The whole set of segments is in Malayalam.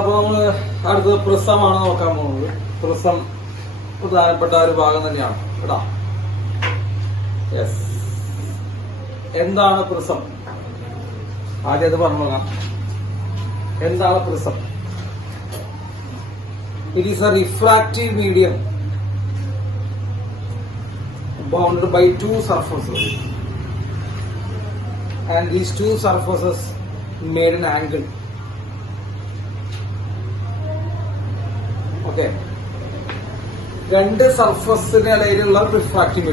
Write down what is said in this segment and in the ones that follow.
അപ്പൊ നമ്മള് അടുത്തത് പ്രിസമാണ് നോക്കാൻ പോകുന്നത്. പ്രിസം പ്രധാനപ്പെട്ട ഒരു ഭാഗം തന്നെയാണ് കേട്ടോ. യെസ്, എന്താണ് പ്രിസം? ആദ്യം അത് പറഞ്ഞു നോക്കാം. എന്താണ് prism? It is a refractive medium bounded by two surfaces, and these two surfaces made an angle. Okay, രണ്ട് സർഫസിന് ഇടയിലുള്ള refractive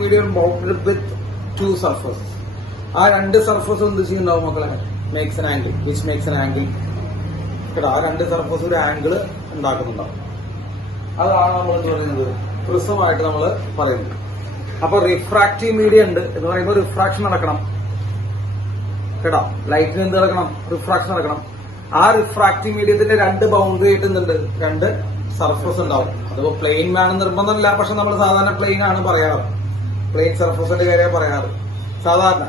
medium bounded with two surfaces. ആ രണ്ട് സർഫസ് എന്ത് ചെയ്യുന്നുണ്ടാവും മക്കളെ? Makes an angle, which makes an angle. കേട്ടോ, ആ രണ്ട് സർഫസ് ഒരു ആംഗിൾ ഉണ്ടാക്കുന്നുണ്ടാവും. അതാണ് നമ്മൾ എന്ത് പറയുന്നത്? പ്രിസമായിട്ട് നമ്മൾ പറയുന്നത്. അപ്പൊ റിഫ്രാക്റ്റീവ് മീഡിയം ഉണ്ട് എന്ന് പറയുമ്പോൾ റിഫ്രാക്ഷൻ നടക്കണം കേട്ടോ. ലൈറ്റിന് എന്ത് നടക്കണം? റിഫ്രാക്ഷൻ നടക്കണം. ആ റിഫ്രാക്റ്റീവ് മീഡിയത്തിന്റെ രണ്ട് ബൗണ്ടറി ആയിട്ട് എന്തുണ്ട്? രണ്ട് സർഫസ് ഉണ്ടാവും. അതിപ്പോ പ്ലെയിൻ വേണം നിർബന്ധമില്ല, പക്ഷെ നമ്മൾ സാധാരണ പ്ലെയിൻ ആണ് പറയാറ്. പ്ലെയിൻ സർഫസിന്റെ കാര്യം പറയാറ് സാധാരണ.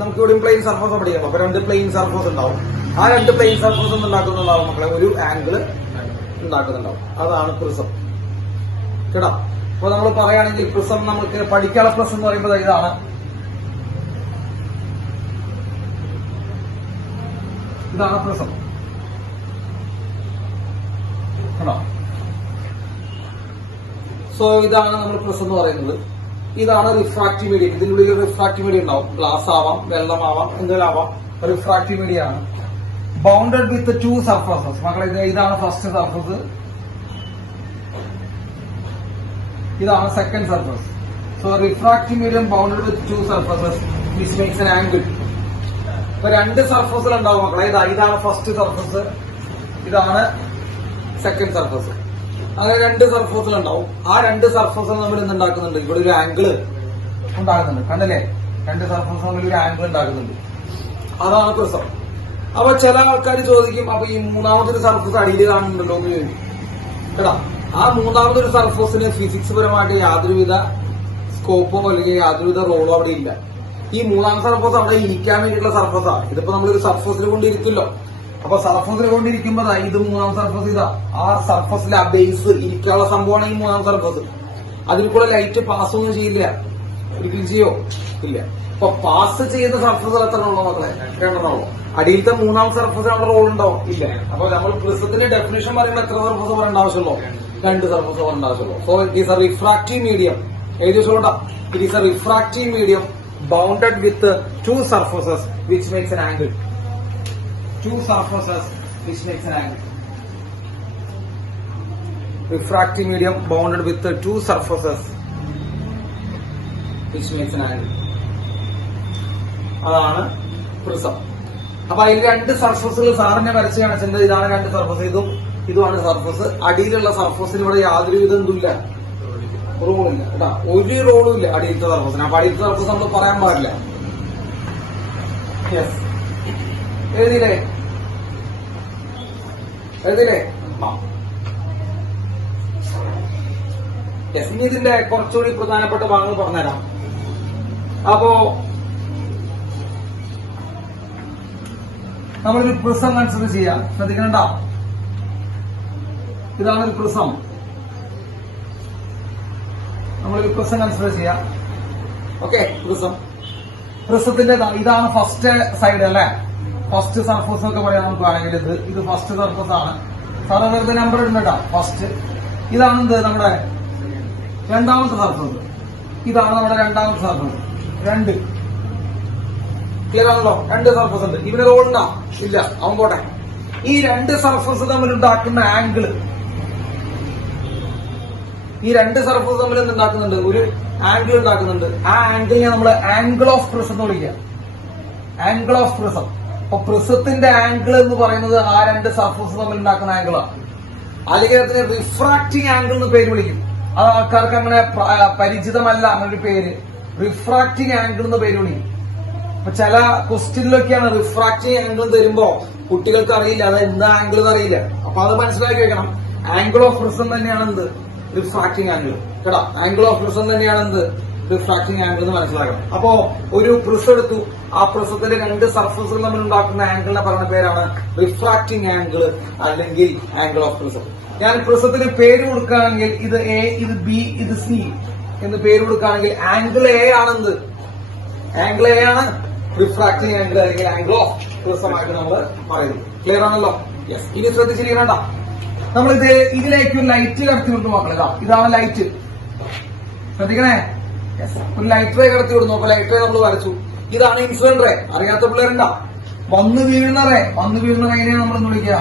നമുക്ക് ഇവിടെ പ്ലെയിൻ സർഫസ് പഠിക്കാം. അപ്പൊ രണ്ട് പ്ലെയിൻ സർഫസ് ഉണ്ടാവും. ആ രണ്ട് പ്ലെയിൻ സർഫസ് ഉണ്ടാക്കുന്നുണ്ടാവും മക്കളെ, ഒരു ആംഗിൾ ഉണ്ടാക്കുന്നുണ്ടാവും. അതാണ് പ്രിസം കേട്ടോ. അപ്പൊ നമ്മൾ പറയുകയാണെങ്കിൽ പ്രിസം നമുക്ക് പഠിക്കാനുള്ള പ്രിസം എന്ന് പറയുമ്പോൾ ഇതാണ്. ഇതാണ് പ്രിസം കേട്ടോ. സോ ഇതാണ് നമ്മൾ പ്രിസം എന്ന് പറയുന്നത്. ഇതാണ് റിഫ്രാക്റ്റീവ് മീഡിയം. ഇതിനുള്ളിൽ റിഫ്രാക്റ്റീവ് മീഡിയം ഉണ്ടാവും. ഗ്ലാസ് ആവാം, വെള്ളമാവാം, എന്തെങ്കിലും ആവാം. റിഫ്രാക്റ്റീവ് മീഡിയം ആണ്. Bounded with two surfaces. മക്കളെ ഇതാണ് ഫസ്റ്റ് സർഫസ്, ഇതാണ് second surface. So refractive medium bounded with two surfaces which makes an angle. ഇപ്പൊ രണ്ട് സർഫസിൽ ഉണ്ടാവും മക്കളെ. ഇതാണ് ഫസ്റ്റ് സർഫസ്, ഇതാണ് സെക്കൻഡ് സർഫസ്. അങ്ങനെ രണ്ട് സർഫസിൽ ഉണ്ടാവും. ആ രണ്ട് സർഫസ് നമ്മൾ എന്തുണ്ടാക്കുന്നുണ്ട്? ഇവിടെ ഒരു ആംഗിൾ ഉണ്ടാകുന്നുണ്ട്. കണ്ടല്ലേ? രണ്ട് സർഫസ് തമ്മിൽ ഒരു ആംഗിൾ ഉണ്ടാക്കുന്നുണ്ട്. അതാണ് പ്രിസം. അപ്പൊ ചില ആൾക്കാർ ചോദിക്കും, അപ്പൊ ഈ മൂന്നാമതൊരു സർഫസ് അടിയിൽ കാണുന്നുണ്ടല്ലോ എന്ന് ചോദിക്കും കേട്ടോ. ആ മൂന്നാമതൊരു സർഫസിന് ഫിസിക്സ് പരമായിട്ട് യാതൊരുവിധ സ്കോപ്പോ അല്ലെങ്കിൽ യാതൊരുവിധ റോളോ അവിടെ ഇല്ല. ഈ മൂന്നാം സർഫസ് അവിടെ ഇരിക്കാൻ വേണ്ടിയിട്ടുള്ള സർഫസാണ്. ഇതിപ്പോ നമ്മളൊരു സർഫസിൽ കൊണ്ടിരിക്കുമല്ലോ. അപ്പൊ സർഫസിൽ കൊണ്ടിരിക്കുമ്പോ ഇത് മൂന്നാം സർഫസ്. ഇതാ ആ സർഫസിലെ ആ ബേസ് ഇരിക്കാനുള്ള സംഭവമാണ് ഈ മൂന്നാം സർഫസ്. അതിൽ കൂടെ ലൈറ്റ് പാസ് ഒന്നും ചെയ്യില്ല. ഒരിക്കലും ചെയ്യോ? ഇല്ല. അപ്പൊ പാസ് ചെയ്യുന്ന സർഫസ് എത്ര ഉള്ളൂ മക്കളെ? രണ്ടെണ്ണമുള്ളൂ. അടിയിലത്തെ മൂന്നാം സർഫസിന് അവിടെ റോൾ ഉണ്ടോ? ഇല്ല. അപ്പൊ നമ്മൾ പ്രിസത്തിന്റെ ഡെഫിനേഷൻ പറയുമ്പോൾ എത്ര സർഫസ് പറയേണ്ട ആവശ്യമുള്ളൂ? രണ്ട് സർഫസ് പറയേണ്ട ആവശ്യമുള്ളൂ. So it is a refractive medium. എഴുതി വെച്ചോണ്ടാ. It is a refractive medium bounded with two surfaces which makes an angle. Two surfaces which makes an angle. Refractive medium bounded with the two surfaces which makes an angle. അതാണ് പ്രിസം. അപ്പൊ അതിൽ രണ്ട് സർഫസുകൾ സാറിനെ വരച്ച് കാണിച്ചിട്ടുണ്ട്. ഇതാണ് രണ്ട് സർഫസ്, ഇതുമാണ് സർഫസ്. അടിയിലുള്ള സർഫസിന് ഇവിടെ യാതൊരുവിധ എന്തുമില്ല, റോളില്ല കേട്ടാ. ഒരു റോളും ഇല്ല അടിയിലത്തെ സർഫസിന്. അപ്പൊ അടിയിലത്തെ സർഫസ് നമ്മൾ പറയാൻ പാടില്ല. യെസ്, എഴുതിയില്ലേ? യെസ്. ഇനി ഇതിന്റെ കുറച്ചുകൂടി പ്രധാനപ്പെട്ട ഭാഗങ്ങൾ പറഞ്ഞുതരാം. അപ്പോ നമ്മളൊരു പ്രിസം കൺസിഡർ ചെയ്യാം. ശ്രദ്ധിക്കണ്ട, ഇതാണ് ഒരു പ്രിസം. നമ്മളൊരു പ്രിസം കൺസിഡർ ചെയ്യാം. ഓക്കെ, പ്രിസത്തിന്റെ ഇതാണ് ഫസ്റ്റ് സൈഡ് അല്ലേ? ഫസ്റ്റ് സർഫസ് ഒക്കെ പറയാൻ നമുക്ക് വേണമെങ്കിൽ ഇത് ഫസ്റ്റ് സർഫസ് ആണ്. സാറ് വെറുതെ നമ്പർ ഇടുന്നുണ്ടാ. ഫസ്റ്റ് ഇതാണ് എന്ത്? നമ്മുടെ രണ്ടാമത്തെ സർഫസ്. ഇതാണ് നമ്മുടെ രണ്ടാമത്തെ സർഫസ്. രണ്ട് ക്ലിയർ ആണല്ലോ? രണ്ട് സർഫസ് ഉണ്ട്. ഇവന് റോൾ ഉണ്ടാ? ഇല്ല, അവൻ പോട്ടെ. ഈ രണ്ട് സർഫസ് തമ്മിൽ ഉണ്ടാക്കുന്ന ആംഗിള്, ഈ രണ്ട് സർഫസ് തമ്മിൽ എന്തുണ്ടാക്കുന്നുണ്ട്? ഒരു ആംഗിൾ ഉണ്ടാക്കുന്നുണ്ട്. ആ ആംഗിളിനെ നമ്മൾ ആംഗിൾ ഓഫ് പ്രിസം എന്ന് വിളിക്കുക. Angle of prism. അപ്പൊ പ്രിസത്തിന്റെ ആംഗിൾ എന്ന് പറയുന്നത് ആ രണ്ട് സർഫസ് തമ്മിൽ ഉണ്ടാക്കുന്ന ആംഗിളാണ്. അല്ലെങ്കിൽ അതിന് റിഫ്രാക്റ്റിംഗ് ആംഗിൾ എന്ന് പേര് വിളിക്കും. അത് ആൾക്കാർക്ക് അങ്ങനെ പരിചിതമല്ല അങ്ങനൊരു പേര്. റിഫ്രാക്റ്റിംഗ് ആംഗിൾ എന്ന് പേര് വിളിക്കും. അപ്പൊ ചില ക്വസ്റ്റ്യനിലൊക്കെയാണ് റിഫ്രാക്റ്റിംഗ് ആംഗിൾ തരുമ്പോ കുട്ടികൾക്ക് അറിയില്ല അത് എന്താ ആംഗിൾ എന്ന് അറിയില്ല. അപ്പൊ അത് മനസ്സിലാക്കി വെക്കണം. ആംഗിൾ ഓഫ് പ്രിസം തന്നെയാണ് എന്ത്? റിഫ്രാക്റ്റിംഗ് ആംഗിൾ കേട്ടോ. ആംഗിൾ ഓഫ് പ്രിസം തന്നെയാണ് എന്ത്? റിഫ്രാക്റ്റിംഗ് ആംഗിൾ എന്ന് മനസ്സിലാക്കണം. അപ്പോ ഒരു പ്രിസം എടുത്തു, ആ പ്രിസത്തിലെ രണ്ട് സർഫസുകൾ തമ്മിൽ ഉണ്ടാക്കുന്ന ആംഗിളിനെ പറയുന്ന പേരാണ് റിഫ്രാക്റ്റിംഗ് ആംഗിൾ അല്ലെങ്കിൽ ആംഗിൾ ഓഫ് പ്രിസം. ഞാൻ പ്രിസത്തിന് പേര് കൊടുക്കുകയാണെങ്കിൽ ഇത് എ, ഇത് ബി, ഇത് സി എന്ന് പേര് കൊടുക്കുകയാണെങ്കിൽ ആംഗിൾ എ ആണെന്ത്? ആംഗിൾ എ ആണ് റിഫ്രാക്റ്റിംഗ് ആംഗിൾ അല്ലെങ്കിൽ ആംഗിൾ ഓഫ് പ്രിസമായിട്ട് നമ്മൾ പറയുന്നത്. ക്ലിയർ ആണല്ലോ? യെസ്. ഇനി ശ്രദ്ധിച്ചിരിക്കണ്ട, നമ്മളിത് ഇതിലേക്ക് ഒരു ലൈറ്റ് കടത്തി വിടുന്നു മക്കളെ. ഇതാണ് ലൈറ്റ്, ശ്രദ്ധിക്കണേ. ഒരു ലൈറ്റ് റേ കടത്തി വിടുന്നു. അപ്പൊ ലൈറ്റ് റേ നമ്മൾ വരച്ചു. ഇതാണ് ഇൻസിഡന്റ് റേ. അറിയാത്ത പിള്ളേരുണ്ടാ? വന്ന് വീഴുന്ന റേ എങ്ങനെയാണ് നമ്മൾ വിളിക്കുക?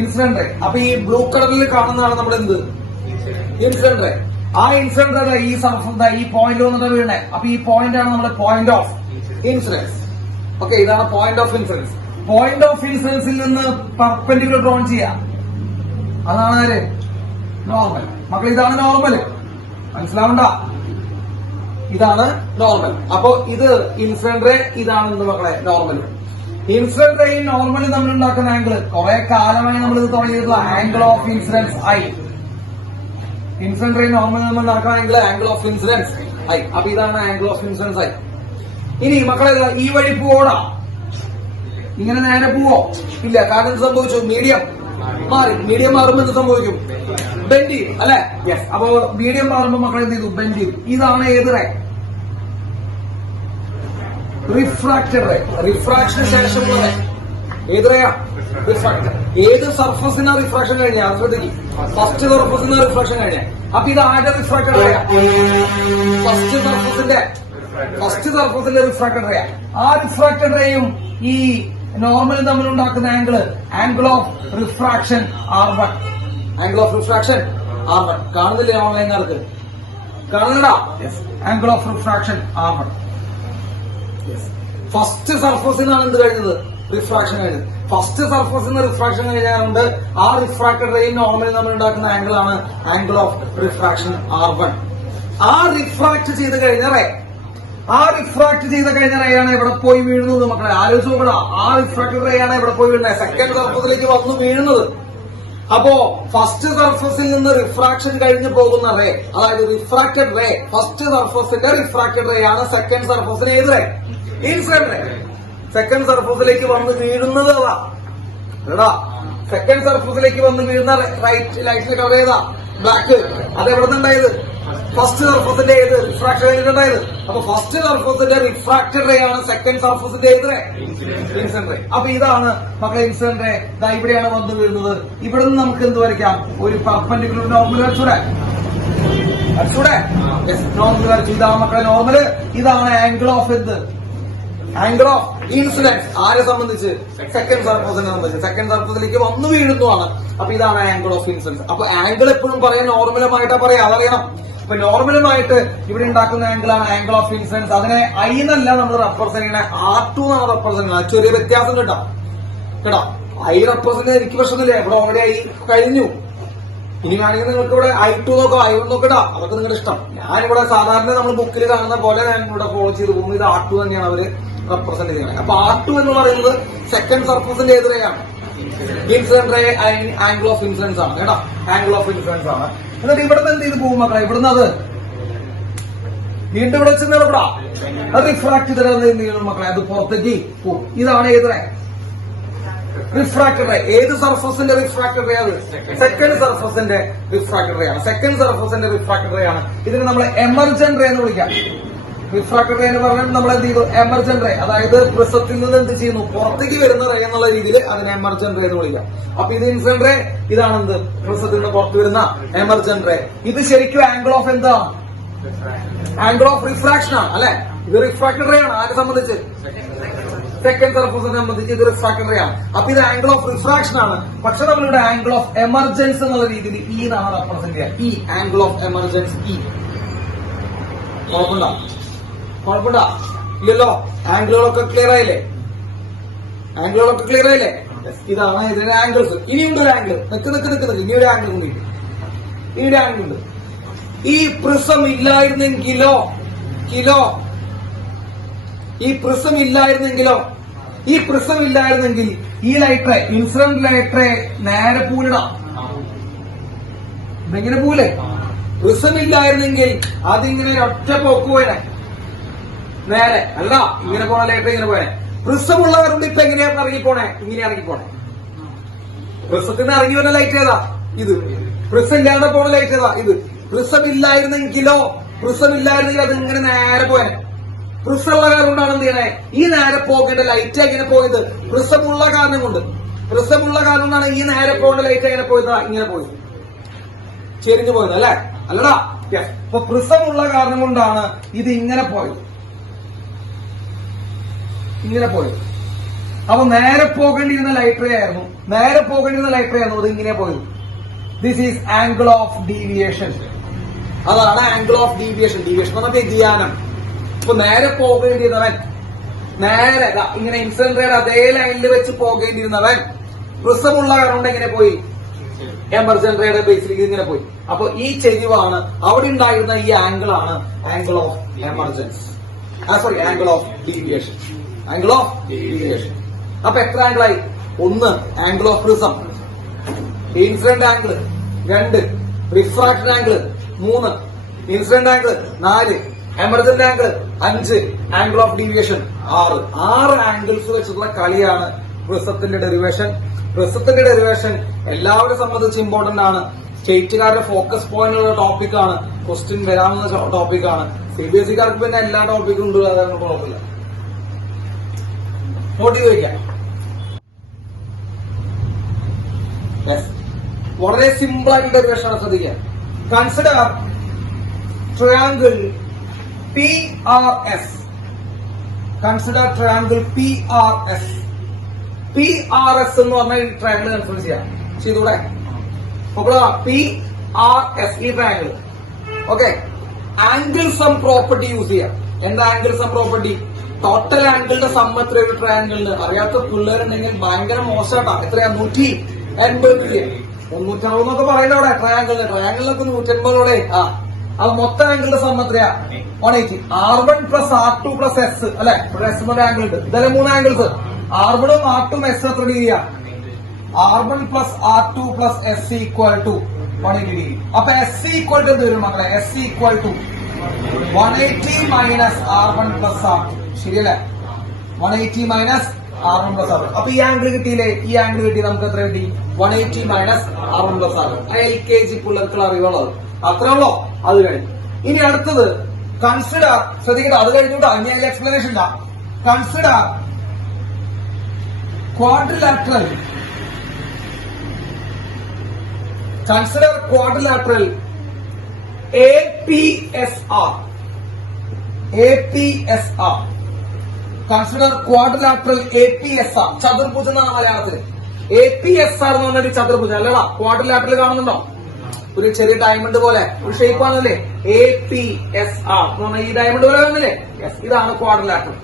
Incident ray. അപ്പൊ ഈ ബ്ലൂ കളറിൽ കാണുന്നതാണ് നമ്മൾ എന്ത്? Incident ray. ആ ഇൻസിഡന്റ് റേ ഈ സർഫസ് ഈ പോയിന്റ് വന്നിട്ട് വീഴണേ. അപ്പൊ ഈ പോയിന്റ് ആണ് നമ്മുടെ പോയിന്റ് ഓഫ് ഇൻസിഡൻസ്. ഓക്കെ, ഇതാണ് point of incidence. Point of ഇൻസിഡൻസിൽ നിന്ന് പെർപെൻഡിക്കുലർ ഡ്രോൺ ചെയ്യാം. അതാണ് ആര്? നോർമൽ. മക്കൾ, ഇതാണ് നോർമൽ. മനസ്സിലാവണ്ട? ഇതാണ് നോർമൽ. അപ്പോ ഇത് ഇൻസിഡന്റ് റേ, ഇതാണ് എന്ത് മക്കളെ? നോർമൽ. ഇൻസിഡന്റ് റേയും നോർമലും തമ്മിൽ ഉണ്ടാക്കുന്ന ആംഗിൾ കുറെ കാലമായി നമ്മൾ ഇത് തുടങ്ങിയിട്ടുള്ള angle of incidence I. Incident ray normal തമ്മിൽ ഉണ്ടാക്കുന്ന ആംഗിൾ ഓഫ് ഇൻസിഡൻസ് ഐ. അപ്പൊ ഇതാണ് ആംഗിൾ ഓഫ് ഇൻസിഡൻസ് ഐ. ഇനി മക്കളെ ഈ വഴി പോടാ, ഇങ്ങനെ നേരെ പോവോ? ഇല്ല. കാരണം എന്ത് സംഭവിച്ചു? മീഡിയം മാറി. മീഡിയം മാറുമ്പോൾ എന്ത് സംഭവിക്കും? ബെൻഡ് ചെയ്യും, അല്ലെ? യെസ്. അപ്പോ മീഡിയം മാറുമ്പോൾ മക്കളെ എന്ത് ചെയ്തു? ബെൻഡ് ചെയ്യും. ഇതാണ് ഏത് റേ? Refracted ray. റിഫ്രാക്ഷന് ശേഷമുള്ള റേ ഏത് റേയാ? റിഫ്രാക്റ്റഡ്. ഏത് സർഫസിനാ റിഫ്രാക്ഷൻ കഴിഞ്ഞാൽ ശ്രദ്ധിക്കും. ഫസ്റ്റ് സർഫസിന് റിഫ്രാക്ഷൻ കഴിഞ്ഞ. അപ്പൊ ഇത് ആരുടെ റിഫ്രാക്റ്റഡ് റേയാ? ഫസ്റ്റ് സർഫസിന്റെ റിഫ്രാക്റ്റഡ് റേ. ആ റിഫ്രാക്റ്റഡ് റേയും ഈ നോർമലും തമ്മിൽ ഉണ്ടാക്കുന്ന angle of refraction R1. Angle of refraction R1. കാണുന്നില്ലേ ഓൺലൈൻകാർക്ക്? കാണുന്നുണ്ടാ? Angle of refraction R1. First സർഫസിനാണ് എന്ത് കഴിഞ്ഞത്? റിഫ്രാക്ഷൻ കഴിഞ്ഞത്. ഫസ്റ്റ് സർഫസിൽ നിന്ന് റിഫ്രാക്ഷൻ കഴിഞ്ഞതുകൊണ്ട് ആ റിഫ്രാക്റ്റഡ് റേയും നോർമലും തമ്മിൽ ഉണ്ടാക്കുന്ന ആംഗിൾ ആണ് ആംഗിൾ ഓഫ് റിഫ്രാക്ഷൻ R1. ആ റിഫ്രാക്ട് ചെയ്ത് കഴിഞ്ഞ റേ, ആ റിഫ്രാക്ട് ചെയ്ത കഴിഞ്ഞ റേയാണ് എവിടെ പോയി വീഴുന്നത് മക്കളെ? ആലോചിച്ച് നോക്കണ. ആ റിഫ്രാക്റ്റഡ് റേയാണ് എവിടെ പോയി വീഴുന്നത്? സെക്കൻഡ് സർഫസിലേക്ക് വന്നു വീഴുന്നത്. അപ്പോ ഫസ്റ്റ് സർഫസിൽ നിന്ന് റിഫ്രാക്ഷൻ കഴിഞ്ഞു പോകുന്ന റേ, അതായത് റിഫ്രാക്റ്റഡ് റേ, ഫസ്റ്റ് സർഫസിന്റെ റിഫ്രാക്റ്റഡ് റേ ആണ് സെക്കൻഡ് സർഫസിന് ഏത് റേ? Incident ray. സെക്കൻഡ് സർഫസിലേക്ക് വന്ന് വീഴുന്നത് അതാ എടാ. സെക്കൻഡ് സർഫസിലേക്ക് വന്ന് വീഴുന്ന ലൈറ്റിന്റെ കളർ ഏതാ? ബ്ലാക്ക്. അതെവിടെ നിന്നുണ്ടായത്? ഫസ്റ്റ് സർഫസിന്റെ ഏത്? റിഫ്രാക്ഷൻ കഴിഞ്ഞിട്ടുണ്ടായത്. അപ്പൊ ഫസ്റ്റ് സർഫസിന്റെ റിഫ്രാക്റ്റഡ് റേ ആണ് സെക്കൻഡ് സർഫസിന്റെ ഏത് റേ? Incident ray. അപ്പൊ ഇതാണ് മക്കളെ ഇൻസിഡന്റ് റേ. ഇതാ ഇവിടെയാണ് വന്ന് വീഴുന്നത്. ഇവിടെ നിന്ന് നമുക്ക് എന്ത് വരയ്ക്കാം? ഒരു പെർപെൻഡിക്കുലർ നോർമൽ വരച്ചൂടെ? നോർമൽ വരച്ചു. ഇതാണ് മക്കളെ നോർമല്. ഇതാണ് ആംഗിൾ ഓഫ് എന്ത്? Angle of incidents. ആരെ സംബന്ധിച്ച്? സെക്കൻഡ് സർഫസിനെ സംബന്ധിച്ച്. സെക്കൻഡ് സർഫസിലേക്ക് വന്നു വീഴുന്നതാണ്. അപ്പൊ ഇതാണ് ആംഗിൾ ഓഫ് ഇൻസിഡൻസ്. അപ്പൊ ആംഗിൾ എപ്പോഴും പറയാൻ നോർമലുമായിട്ടാ പറയാ, അതറിയണം. അപ്പൊ നോർമലുമായിട്ട് ഇവിടെ ഉണ്ടാക്കുന്ന ആംഗിളാണ് ആംഗിൾ ഓഫ് ഇൻസിഡൻസ്. അതിനെ ഐ എന്നല്ല നമ്മൾ റെപ്രസെന്റ് ചെയ്യണേ, R2 എന്നാണ് റെപ്രസെന്റ് ചെയ്യുന്നത്. ചെറിയ വ്യത്യാസം കേട്ടോ. ഐ റെപ്രസെന്റ് എനിക്ക് പ്രശ്നമില്ല. ഇവിടെ ഓൾറെഡി ഐ കഴിഞ്ഞു. ഇനി വേണമെങ്കിൽ നിങ്ങൾക്ക് ഇവിടെ I2 നോക്കാം, I1 നോക്കട്ടാ. അതൊക്കെ നിങ്ങളുടെ ഇഷ്ടം. ഞാനിവിടെ സാധാരണ നമ്മൾ ബുക്കിൽ കാണുന്ന പോലെ ഞാൻ ഇവിടെ ഫോളോ ചെയ്ത് പോകുന്നത്. ഇത് R2 തന്നെയാണ് അവര് റെപ്രസെന്റ് ചെയ്യുന്നത്. അപ്പൊ R2 എന്ന് പറയുന്നത് സെക്കൻഡ് സർഫസിന്റെ ഏത് റേയാണ്? Incident ray. Angle of incidence ആണ് കേട്ടോ. ആംഗിൾ ഓഫ് ഇൻസിഡൻസ് ആണ്. എന്നിട്ട് ഇവിടുന്ന് എന്ത് ചെയ്ത് പോകും മക്കളെ? ഇവിടുന്ന് അത് വീണ്ടും ഇവിടെ വെച്ച് ഇവിടെ അത് റിഫ്രാക്ട് ചെയ്തിട്ട് എന്ത് ചെയ്യണം മക്കളെ? അത് പുറത്തേക്ക് പോകും. ഇതാണ് ഏത് റേ? Refracted ray. ഏത് സർഫസിന്റെ റിഫ്രാക്റ്റഡ് റേ? അത് സെക്കൻഡ് സർഫസിന്റെ റിഫ്രാക്റ്റഡ് റേ ആണ്. സെക്കൻഡ് സർഫസിന്റെ റിഫ്രാക്റ്റഡ് റേ ആണ്. ഇതിന് നമ്മൾ എമർജന്റ് റേ എന്ന് വിളിക്കാം. റിഫ്രാക്റ്റഡ് റേ എന്ന് പറഞ്ഞാൽ നമ്മൾ എന്ത് ചെയ്തു? Emergent ray. അതായത് പ്രിസത്തിൽ നിന്ന് എന്ത് ചെയ്യുന്നു? പുറത്തേക്ക് വരുന്ന റേ എന്നുള്ള രീതിയിൽ അതിനെ എമർജന്റ് റേ എന്ന് വിളിക്കാം. അപ്പൊ ഇത് ഇൻസിഡന്റ് റേ, ഇതാണെന്ത്? പ്രിസത്തിൽ നിന്ന് പുറത്തു വരുന്ന എമർജന്റ് റേ. ഇത് ശരിക്കും ആംഗിൾ ഓഫ് എന്താണ്? ആംഗിൾ ഓഫ് റിഫ്രാക്ഷൻ ആണ്, അല്ലെ? ഇത് റിഫ്രാക്റ്റഡ് റേ ആണ്. ആരെ സംബന്ധിച്ച്? സെക്കൻഡ് സർഫസിനെ സംബന്ധിച്ച് ഇത് റിഫ്രാക്റ്റഡ് റേ ആണ്. അപ്പൊ ഇത് ആംഗിൾ ഓഫ് റിഫ്രാക്ഷൻ ആണ്. പക്ഷെ നമ്മളിവിടെ ആംഗിൾ ഓഫ് എമർജൻസ് എന്നുള്ള രീതിയിൽ ഈ എന്നാണ് റെപ്രസെന്റ് ചെയ്യുക. ഈ ആംഗിൾ ഓഫ് എമർജൻസ് ഈ. കുഴപ്പമുണ്ടോ? ഇല്ലല്ലോ. ആംഗിളുകളൊക്കെ ക്ലിയർ ആയില്ലേ? ഇതാണ് ഇതിന്റെ ആംഗിൾസ്. ഇനിയുണ്ട് ഒരു ആംഗിൾ. നിക്ക്. ഇനി ഒരു ആംഗിൾ കൂടി. ഉണ്ട്. ഈ പ്രിസം ഇല്ലായിരുന്നെങ്കിലോ ഈ പ്രിസം ഇല്ലായിരുന്നെങ്കിൽ ഈ ലൈറ്ററെ, ഇൻസിഡന്റ് ലൈറ്ററെ നേരെ പൂലിടാം. ഇതെങ്ങനെ പൂലേ? പ്രിസം ഇല്ലായിരുന്നെങ്കിൽ അതിങ്ങനെ ഒറ്റ പോക്കുവേനെ. നേരെ അല്ല ഇങ്ങനെ പോണ ലൈറ്റർ ഇങ്ങനെ പോണേ. പ്രിസമുള്ള കറണ്ട് ഇപ്പൊ എങ്ങനെയാ ഇറങ്ങിപ്പോണേ? ഇങ്ങനെ ഇറങ്ങിപ്പോണേ. പ്രിസത്തിന് ഇറങ്ങി വരുന്ന ലൈറ്റ് ഏതാ? ഇത്. പ്രിസം ഇല്ലാതെ പോണ ലൈറ്റ് ഏതാ? ഇത്. പ്രിസം ഇല്ലായിരുന്നെങ്കിലോ അത് ഇങ്ങനെ നേരെ പോയനെ. പ്രിസമുള്ള കാരണം കൊണ്ടാണ് എന്ത് ചെയ്യണേ? ഈ നേരെ പോകേണ്ട ലൈറ്റ് എങ്ങനെ പോയത്? പ്രിസമുള്ള കാരണം കൊണ്ട്. പ്രിസമുള്ള കാരണം കൊണ്ടാണ് ഈ നേരെ പോകേണ്ട ലൈറ്റ് എങ്ങനെ പോയത്? ഇങ്ങനെ പോയത്, ചെരിഞ്ഞു പോയത് അല്ലെ? അല്ലടാ. അപ്പൊ പ്രിസമുള്ള കാരണം കൊണ്ടാണ് ഇത് ഇങ്ങനെ പോയത്. അപ്പൊ നേരെ പോകേണ്ടിയിരുന്ന ലൈറ്ററേ ആയിരുന്നു. അത് ഇങ്ങനെ പോയത്. This is angle of deviation. അതാണ് ആംഗിൾ ഓഫ് ഡീവിയേഷൻ. ഡീവിയേഷൻ എന്ന് പറഞ്ഞാൽ വ്യതിയാനം. ഇപ്പൊ നേരെ പോകേണ്ടിയിരുന്നവൻ നേരെ ഇങ്ങനെ ഇൻസിഡന്റ് റേ അതേ ലൈനിൽ വെച്ച് പോകേണ്ടിയിരുന്നവൻ പ്രിസമുള്ള കാരണം എങ്ങനെ പോയി? എമർജന്റ് റേയുടെ ബേസിലേക്ക് ഇങ്ങനെ പോയി. അപ്പൊ ഈ ചെരിവാണ് അവിടെ ഉണ്ടായിരുന്ന ഈ ആംഗിൾ ആണ് angle of emergence. Angle of deviation. അപ്പൊ എത്ര ആംഗിളായി? 1 angle of prism, incident angle 2, refraction angle 3, incident angle 4, emergent angle 5, angle of deviation 6. 6 angles വെച്ചിട്ടുള്ള കളിയാണ് പ്രിസത്തിന്റെ ഡെറിവേഷൻ. എല്ലാവരെ സംബന്ധിച്ച് ഇമ്പോർട്ടന്റ് ആണ്. സ്റ്റേറ്റുകാരുടെ ഫോക്കസ് പോയിന്റ് ഉള്ള ടോപ്പിക്കാണ്. ക്വസ്റ്റ്യൻ വരാവുന്ന ടോപ്പിക്കാണ്. CBSE-കാർക്ക് പിന്നെ എല്ലാ ടോപ്പിക്കും ഉണ്ട്, അതൊന്നും കുഴപ്പമില്ല. നോട്ട് ചെയ്ത് വയ്ക്കാം. വളരെ സിമ്പിൾ ആയിട്ടുള്ള ഡെറിവേഷൻ ആണ്, ശ്രദ്ധിക്കുക. Consider triangle PRS. PRS എന്ന് പറഞ്ഞാൽ ഈ ട്രയാങ്കിൾ കൺസിഡർ ചെയ്യാം. ചെയ്തൂടെ? PRS ഈ triangle. Okay, angle sum property use ചെയ്യാം. എന്താ ആംഗിൾ സം പ്രോപ്പർട്ടി? ടോട്ടൽ ആംഗിളിന്റെ സം എത്ര ഒരു ട്രയാങ്കിളിന്? അറിയാത്ത പിള്ളേരുണ്ടെങ്കിൽ ഭയങ്കര മോശമാട്ടാ. എത്രയാ? 180 ഡിഗ്രി. 360 എന്നൊക്കെ പറയുന്നത് അവിടെ ട്രയാങ്കിളിനൊക്കെ 180. അത് മൊത്തം ആംഗിളിന്റെ സം എത്രയാ? 180. R1 plus R2 plus S അല്ലെ? ഇവിടെ S ന്റെ ആംഗിൾ ഉണ്ട്. ഇതല്ലേ 3 ആംഗിൾസ്. R1ഉം R2ഉം S എത്ര ഡിഗ്രിയാ? R1 plus R2 plus S equal to 180 degree. അപ്പൊ S ഈക്വൽ ടു എന്ത് വരും മക്കളെ? S equal to 180 minus R1 plus R2. ശരിയല്ലേ? 180 മൈനസ് R1 പ്ലസ് R2. അപ്പൊ ഈ ആംഗിൾ കിട്ടിയില്ലേ? ഈ ആംഗിൾ കിട്ടി. നമുക്ക് എത്ര കിട്ടി? 180 minus R1 plus R2. LKG പിള്ളേർക്കുള്ള അറിവുള്ളത് അത്രേ ഉള്ളോ? അത് കഴിഞ്ഞു. ഇനി അടുത്തത് കൺസിഡർ. ശ്രദ്ധിക്കട്ടെ, അത് കഴിഞ്ഞിട്ട് ഇനി അതിന്റെ എക്സ്പ്ലനേഷൻ ഇല്ല. Consider quadrilateral. APSR. Consider quadrilateral APSR. ചതുർഭുജം എന്നാണ് മലയാളത്തിൽ. APSR എന്ന് പറഞ്ഞൊരു ചതുർഭുജം അല്ലടാ. ക്വാഡ്രിലാറ്ററൽ കാണുന്നുണ്ടോ? ഒരു ചെറിയ ഡയമണ്ട് പോലെ ഒരു ഷേപ്പ് ആണല്ലേ APSR എന്ന് പറഞ്ഞാൽ. ഈ ഡയമണ്ട് പോലെ കാണുന്നില്ലേ? ഇതാണ് ക്വാഡ്രിലാറ്ററൽ.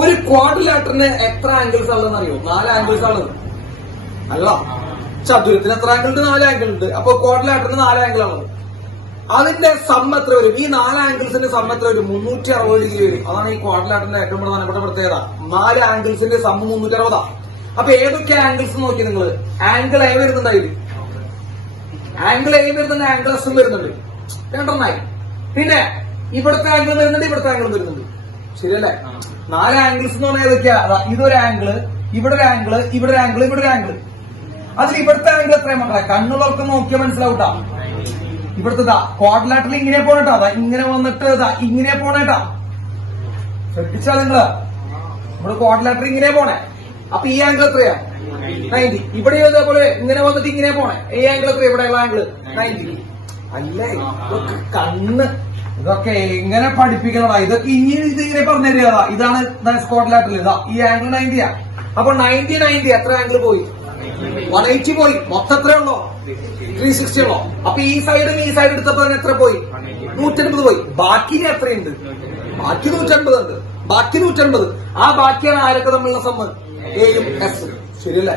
ഒരു ക്വാഡ്രിലാറ്ററിന് എത്ര ആംഗിൾസ് ഉള്ളതെന്ന് അറിയോ? 4 ആംഗിൾസ് ഉള്ളത് അല്ല. ചതുരത്തിന് എത്ര ആംഗിൾ ഉണ്ട്? 4 ആംഗിൾ ഉണ്ട്. അപ്പൊ ക്വാഡ്രിലാറ്ററിന് 4 ആംഗിൾ ഉള്ളത്. അതിന്റെ സം എത്ര വരും? ഈ 4 ആംഗിൾസിന്റെ സം എത്ര വരും? 360 ഡിഗ്രി വരും. അതാണ് ഈ ക്വാഡ്രിലാറ്ററിന്റെ ഏറ്റവും പ്രധാനപ്പെട്ട പ്രത്യേകത. 4 ആംഗിൾസിന്റെ സം 360. അപ്പൊ ഏതൊക്കെ ആംഗിൾസ് നോക്കി നിങ്ങൾ? ആംഗിൾ A വരുന്നുണ്ടായിരുന്നു. ആംഗിൾ A വരുന്നുണ്ട്, ആംഗിൾ S വരുന്നുണ്ട്. 2 പിന്നെ ഇവിടുത്തെ ആംഗിൾ വരുന്നുണ്ട്, ഇവിടുത്തെ ആംഗിൾ വരുന്നുണ്ട്. ശരിയല്ലേ? 4 ആംഗിൾസ് എന്ന് പറഞ്ഞാൽ ഏതൊക്കെയാ? ഇതൊരു ആംഗിള്, ഇവിടെ ഒരു ആംഗിള്, ഇവിടെ ഒരു ആംഗിള്, ഇവിടെ ഒരു ആംഗിള്. അതിൽ ഇവിടുത്തെ ആംഗിൾ എത്രയും മക്കളെ? കണ്ണുകളൊക്കെ നോക്കിയാൽ മനസ്സിലാവൂട്ടാ. ഇവിടുത്തെ ക്വാഡ്രിലാറ്ററിൽ ഇങ്ങനെ പോണേട്ടാ. ഇങ്ങനെ വന്നിട്ട് ഇങ്ങനെ പോണേട്ടാ. ശ്രദ്ധിച്ചാ നിങ്ങള്? ഇവിടെ ക്വാഡ്രിലാറ്ററിൽ ഇങ്ങനെ പോണേ. അപ്പൊ ഈ ആംഗിൾ എത്രയാ? 90. ഇവിടെ ഇതേപോലെ ഇങ്ങനെ വന്നിട്ട് ഇങ്ങനെ പോണേ. ഈ ആംഗിൾ എത്രയാ? ഇവിടെയുള്ള ആംഗിൾ 90. അല്ലേ? ഇതൊക്കെ കണ്ണ് ഇതൊക്കെ എങ്ങനെ പഠിപ്പിക്കുന്നതാ? ഇതൊക്കെ ഇതിങ്ങനെ പറഞ്ഞു തരികതാ. ഇതാണ് ക്വാഡ്രിലാറ്ററൽ. ഈ ആംഗിൾ 90. അപ്പൊ 90 എത്ര ആംഗിൾ പോയി? 180 പോയി. മൊത്തം എത്ര ഉള്ളോ? 360 ഉള്ളോ? അപ്പൊ ഈ സൈഡും ഈ സൈഡ് എടുത്തപ്പോ എത്ര പോയി? 180 പോയി. ബാക്കി എത്രയുണ്ട്? ബാക്കി 180 ഉണ്ട്. ബാക്കി 180. ആ ബാക്കിയാണ് ആരൊക്കെ തമ്മിലുള്ള സമ്മ്? എയും എസ്. ശരിയല്ലേ?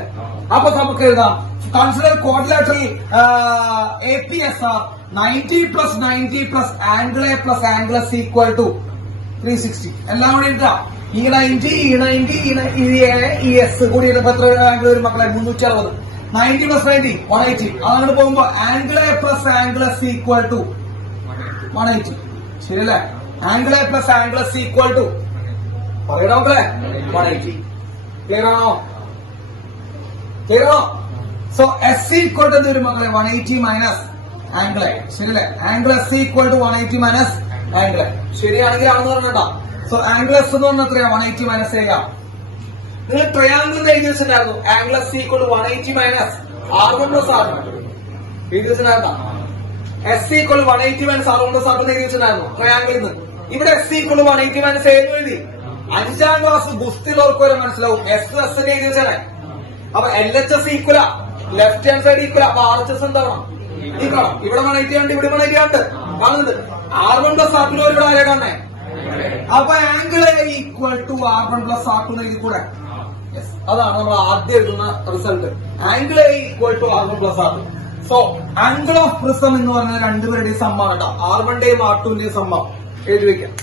അപ്പൊ നമുക്ക് എഴുതാം. Consider quadrilateral APSR 90 plus 90 plus angle A plus angle S equal to 360. എല്ലാം കൂടി എഴുതാം. ഈ 90 ഈ 90 ഈ A ഈ S കൂടി എത്ര ആംഗിൾ വരും മക്കളെ? 360. 90 പ്ലസ് 90 180. അങ്ങനെ പോകുമ്പോ angle A plus angle S equal to 180. ശരിയല്ലേ? Angle A plus angle S equal to പറയണോ മക്കളെ 180. ക്ലിയർ ആണോ? ക്ലിയർ ആണോ? സോ എസ് ഈക്വൽ ടു എന്ത് വരും മക്കളെ? 180 മൈനസ് ആംഗിൾ എ. ശരിയല്ലേ? Angle S equal to 180 minus angle A. ശരിയാണെങ്കിൽ ആണെന്ന് പറഞ്ഞാ. സോ ആംഗിൾ എസ് എന്ന് പറഞ്ഞാൽ എത്രയാ? 180 മൈനസ് എ. നിങ്ങൾ ട്രയാംഗിൾ എഴുതി വെച്ചിട്ടുണ്ടായിരുന്നു. Angle S equal to 180 minus R1 plus R2 എഴുതി വെച്ചിട്ടുണ്ടായിരുന്ന. Is equal 180 minus R1 plus R2 എഴുതി വെച്ചിട്ടുണ്ടായിരുന്നു ട്രയാംഗിളിൽ നിന്ന്. ഇവിടെ എസ് ഈക്വൽ 180 മൈനസ് എ എഴുതി. 5ാം ക്ലാസ് ഗുസ്തിയുള്ളവർക്ക് വരെ മനസ്സിലാവും. എസ് എസ് എഴുതി വെച്ചാൽ അപ്പൊ LHS ഈക്വല, ലെഫ്റ്റ് ഹാൻഡ് സൈഡ് ഈക്വല. അപ്പൊ RHS എന്താവണം? ഈക്വണം. ഇവിടെ 180 ഉണ്ട്, ഇവിടെ 180 ഉണ്ട് കാണുന്നുണ്ട്. R1 പ്ലസ് R2 ഇവിടെ ആരെ കാണണേ? അപ്പൊ angle A equal to R1 plus R2 എഴുതി കൂടെ. അതാണ് നമ്മൾ ആദ്യം എഴുതുന്ന result. Angle A equal to R1 plus R2. So angle of prism എന്ന് പറഞ്ഞാൽ രണ്ടുപേരുടെയും സമ്മാണ് കേട്ടോ. R1ന്റെയും R2ന്റെയും സമ്മം എഴുതി വെക്കാം.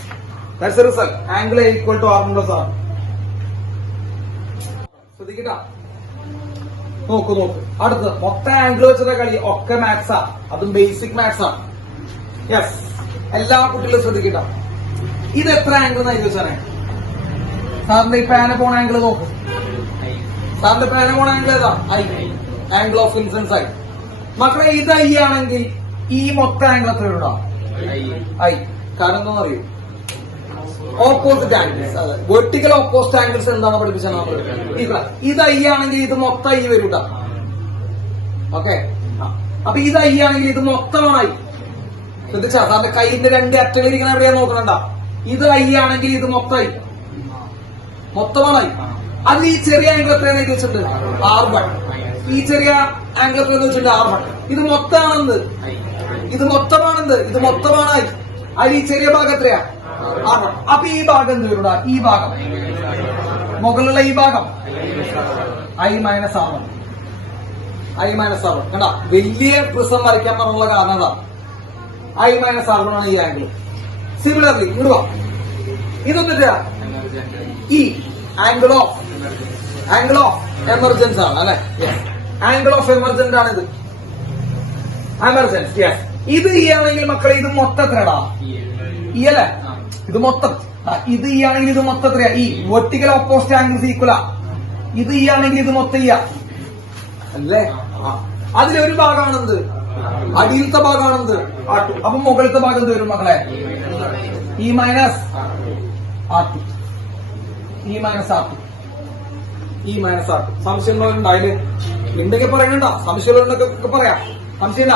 That's the result. Angle A equal to R1 plus R2. ശ്രദ്ധിക്കട്ടാ. നോക്കൂ. അടുത്ത് മൊത്തം ആംഗിൾ വെച്ചിട്ട് കളി ഒക്കെ മാത്സാ. അതും ബേസിക് മാത്സ് ആണ്. യെസ്, എല്ലാ കുട്ടികളും ശ്രദ്ധിക്കട്ട. ഇത് എത്ര ആംഗിൾ എന്നായി ചോദിച്ചാണേ? സാറിന്റെ ഈ പാന പോണ ആംഗിൾ നോക്കും. സാറിന്റെ പാന പോണ ആംഗിൾ ഏതാ? I. Angle of incidence I. മക്കളെ ഇത് ഐ ആണെങ്കിൽ ഈ മൊത്തം ആംഗിൾ എത്ര ഉണ്ടാവും? ഐ. കാരണം എന്താണെന്ന് അറിയൂ? Opposite angles. അതെ, വെർട്ടിക്കൽ ഓപ്പോസിറ്റ് ആംഗിൾസ് എന്താണ് പഠിപ്പിച്ചാൽ ഇത് ഐ ആണെങ്കിൽ ഇത് മൊത്തം ഐ വരൂട്ട. ഓക്കെ, അപ്പൊ ഇത് ഐ ആണെങ്കിൽ ഇത് മൊത്തമാണ് ഐ. ശ്രദ്ധിച്ചാ? സാറിന്റെ കൈയിന്റെ രണ്ട് അറ്റങ്ങളിരിക്കണ എവിടെയാ നോക്കണണ്ട. ഇത് ഐ ആണെങ്കിൽ ഇത് മൊത്തമായി മൊത്തമാണ്. അതിൽ ഈ ചെറിയ ആംഗിൾ എത്രയാണെന്ന് വെച്ചിട്ടുണ്ട്? R1. ഈ ചെറിയ ആംഗിൾ എത്രയെന്ന് വെച്ചിട്ടുണ്ട്? R1. ഇത് മൊത്തമാണെന്ത്? ഇത് മൊത്തമാണെന്ത്? ഇത് മൊത്തമാണ്. അതിൽ ഈ ചെറിയ ഭാഗം എത്രയാ? R1. അപ്പൊ ഈ ഭാഗം എന്ത് വരൂടാ? ഈ ഭാഗം മുകളിലുള്ള ഈ ഭാഗം I minus R1. I minus R1 കണ്ടാ? വലിയ പ്രിസം വരയ്ക്കാൻ പറഞ്ഞുള്ള കാരണം എന്താ? I മൈനസ് R1 ആണ് ഈ ആംഗിൾ. സിമിലർലി ഇടുക. ഇതൊന്നിട്ടാ ഈ ആംഗിൾ ഓഫ് എമർജൻസ് ആണ് അല്ലെ? ആംഗിൾ ഓഫ് എമർജൻസ് ആണ് ഇത്. എമർജൻസ്. യെസ്. ഇത് ഈ ആണെങ്കിൽ മക്കളെ ഇത് മൊത്തം എത്രടാ? ഈ അല്ലേ? ഇത് മൊത്തം. ഇത് ഈ ആണെങ്കിൽ ഇത് മൊത്തം എത്രയാ? ഈ വെർട്ടിക്കൽ ഓപ്പോസിറ്റ് ആംഗിൾസ് ഈക്വലാ. ഇത് ഈ ആണെങ്കിൽ ഇത് മൊത്തം ഈ അല്ലേ? അതിലൊരു ഭാഗമാണെന്ത്? അടിയിലത്തെ ഭാഗമാണെന്ത്? R2. അപ്പൊ മുകളിലത്തെ ഭാഗം എന്ത് വരും മക്കളെ? E minus R2. E minus R2. E minus R2. സംശയമുള്ളവരുണ്ടായാല് എന്തൊക്കെ പറയണ്ട? സംശയമുള്ളവരൊക്കെ പറയാം. സംശയമില്ല?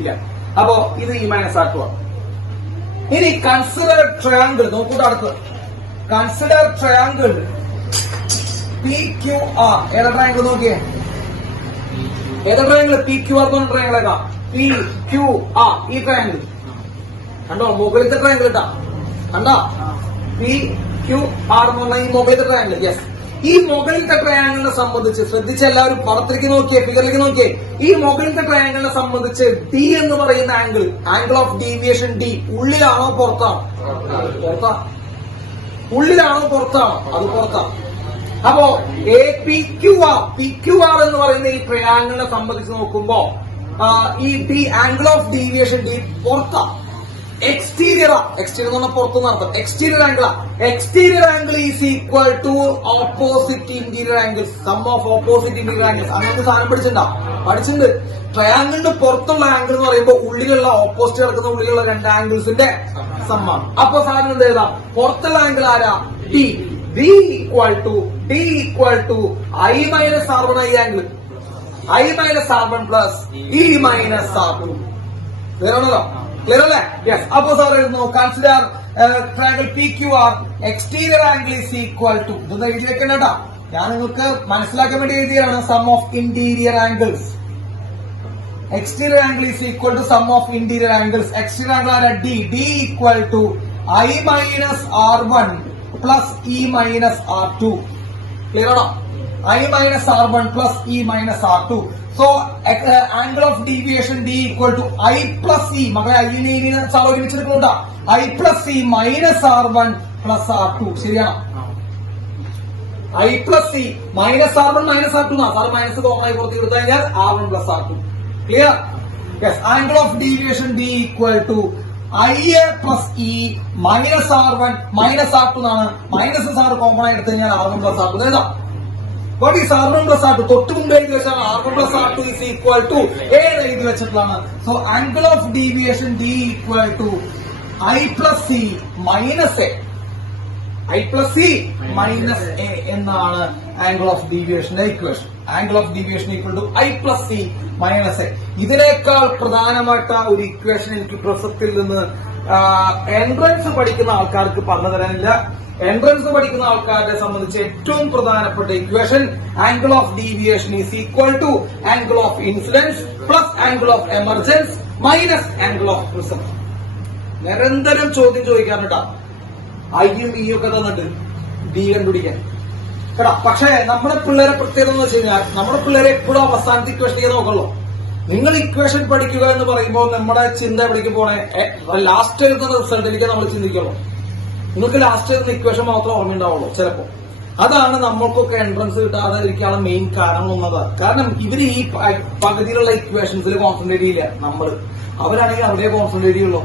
ഇല്ല. അപ്പോ ഇത് E മൈനസ് R2 ആണ്. ഇനി കൺസിഡർ ട്രയാങ്കിൾ നോക്കൂട്ടോ. അടുത്ത് കൺസിഡർ ട്രയാങ്കിൾ PQR. ഏതാ ട്രയാങ്കിൾ നോക്കിയേ? ഏതാ ട്രയാങ്കിൾ? PQR എന്ന് പറഞ്ഞ ട്രയാങ്കിൾ ഏതാ? PQR. ഈ ട്രയാങ്കിൾ കണ്ടോ? മുകളിലത്തെ ട്രയാങ്കിൾ ഇട്ടാ കണ്ടോ? PQR എന്ന് പറഞ്ഞ ഈ മുകളിലത്തെ ട്രയാങ്കിൾ. യെസ്. ഈ മുകളിലത്തെ ട്രയാങ്കിളിനെ സംബന്ധിച്ച് ശ്രദ്ധിച്ച് എല്ലാവരും പടത്തിലേക്ക് നോക്കിയേ, ഫിഗറിലേക്ക് നോക്കിയേ. ഈ മുകളിലത്തെ ട്രയാങ്കിളിനെ സംബന്ധിച്ച് D എന്ന് പറയുന്ന ആംഗിൾ ഓഫ് ഡീവിയേഷൻ D ഉള്ളിലാണോ പുറത്താണോ? പുറത്താണ്. ഉള്ളിലാണോ പുറത്താണോ? അത് പുറത്താണ്. അപ്പോ PQR എന്ന് പറയുന്ന ഈ ട്രയാങ്കിളിനെ സംബന്ധിച്ച് നോക്കുമ്പോ ഈ D angle of deviation D പുറത്താ. എക്സ്റ്റീരിയർ എന്ന് പറഞ്ഞാൽ പുറത്തുനിന്ന് അർത്ഥം. Exterior angle is equal to opposite interior angles. Sum of opposite interior angles. അങ്ങനത്തെ സാധനം പഠിച്ചിട്ടുണ്ട്. ട്രയാങ്കിളിന്റെ പുറത്തുള്ള ആംഗിൾ എന്ന് പറയുമ്പോൾ ഉള്ളിലുള്ള ഓപ്പോസിറ്റ് കിടക്കുന്ന ഉള്ളിലുള്ള രണ്ട് ആംഗിൾസിന്റെ സമ്മാണ്. അപ്പൊ സാധനം എന്ത് ചെയ്താ? പുറത്തുള്ള ആംഗിൾ ആരാ? D. D equal to I minus R1 ഈ angle. I minus R1 plus E minus R2. Clear ആണല്ലോ? ക്ലിയർ അല്ലേ? യെസ്. അപ്പോ സാർ എഴുതുന്നു consider triangle PQR exterior angle is equal to. ഇതൊന്നും എഴുതി വെക്കണ്ട. ഞാൻ നിങ്ങൾക്ക് മനസ്സിലാക്കാൻ വേണ്ടി എഴുതിയാണ്. Sum of interior angles. Exterior angle is equal to sum of interior angles. Exterior angle ആരാ? D. D equal to I minus R1 plus E minus R2. Clear ആണോ? I minus R1 plus E minus R2. So angle of deviation D equal to I plus E. മകളെ I സാർ ഒരുമിച്ചെടുക്കുന്നുണ്ടാ. I plus E minus R1 plus R2. ശരിയാണോ? I plus E minus R1 minus R2 sir minus common ആയി പുറത്ത് കൊടുത്തു കഴിഞ്ഞാൽ R1 plus R2. Clear? Yes. Angle of deviation D equal to IA plus E minus R1 minus R2 എന്നാണ്. മൈനസ് സാർ കോമൺ ആയി എടുത്ത് കഴിഞ്ഞാൽ R1 പ്ലസ് R2 എഴുതാം. What is R1 plus R2? തൊട്ട് മുമ്പ് എഴുതി വെച്ചാൽ R1 plus R2 is equal to A എന്ന് എഴുതി വെച്ചിട്ടുള്ളതാണ്. So angle of deviation D equal to I plus C minus A. I plus C minus A എന്നാണ് ആംഗിൾ ഓഫ് ഡീവിയേഷന്റെ equation. Angle of deviation equal to I plus C minus A. ഇതിനേക്കാൾ പ്രധാനമായിട്ട ഒരു ഇക്വേഷൻ എനിക്ക് പ്രസക്തിയിൽ നിന്ന് എൻട്രൻസ് പഠിക്കുന്ന ആൾക്കാർക്ക് പറഞ്ഞു തരാനില്ല. എൻട്രൻസ് പഠിക്കുന്ന ആൾക്കാരെ സംബന്ധിച്ച് ഏറ്റവും പ്രധാനപ്പെട്ട equation angle of deviation is equal to angle of incidence plus angle of emergence minus angle of prism. നിരന്തരം ചോദ്യം ചോദിക്കാറുണ്ടാ ഐയും ഇയും ഒക്കെ തന്നിട്ട് ഡി കണ്ടുപിടിക്കാൻ കേട്ടാ. പക്ഷേ നമ്മുടെ പിള്ളേരെ പ്രത്യേകത എന്ന് വെച്ച് കഴിഞ്ഞാൽ നമ്മുടെ പിള്ളേരെ എപ്പോഴും അവസാനത്തെ ഇക്വേഷൻ ചെയ്യാൻ നോക്കല്ലോ. നിങ്ങൾ ഇക്വേഷൻ പഠിക്കുക എന്ന് പറയുമ്പോൾ നമ്മുടെ ചിന്ത എവിടേക്ക് പോണേ? ലാസ്റ്റ് എഴുതുന്ന റിസൾട്ടിലേക്ക് നമ്മൾ ചിന്തിക്കുള്ളൂ. നിങ്ങൾക്ക് ലാസ്റ്റ് എഴുതുന്ന ഇക്വേഷൻ മാത്രം ഓർമ്മയുണ്ടാവുള്ളൂ ചിലപ്പോ. അതാണ് നമ്മൾക്കൊക്കെ എൻട്രൻസ് കിട്ടാതെ ഇരിക്കാനുള്ള മെയിൻ കാരണം ഒന്നത്. കാരണം ഇവര് ഈ പകുതിയിലുള്ള ഇക്വേഷൻസിൽ കോൺസെൻട്രേറ്റ് ചെയ്യില്ല. അവരാണെങ്കിൽ അവിടെ കോൺസെൻട്രേറ്റ് ചെയ്യുള്ളൂ.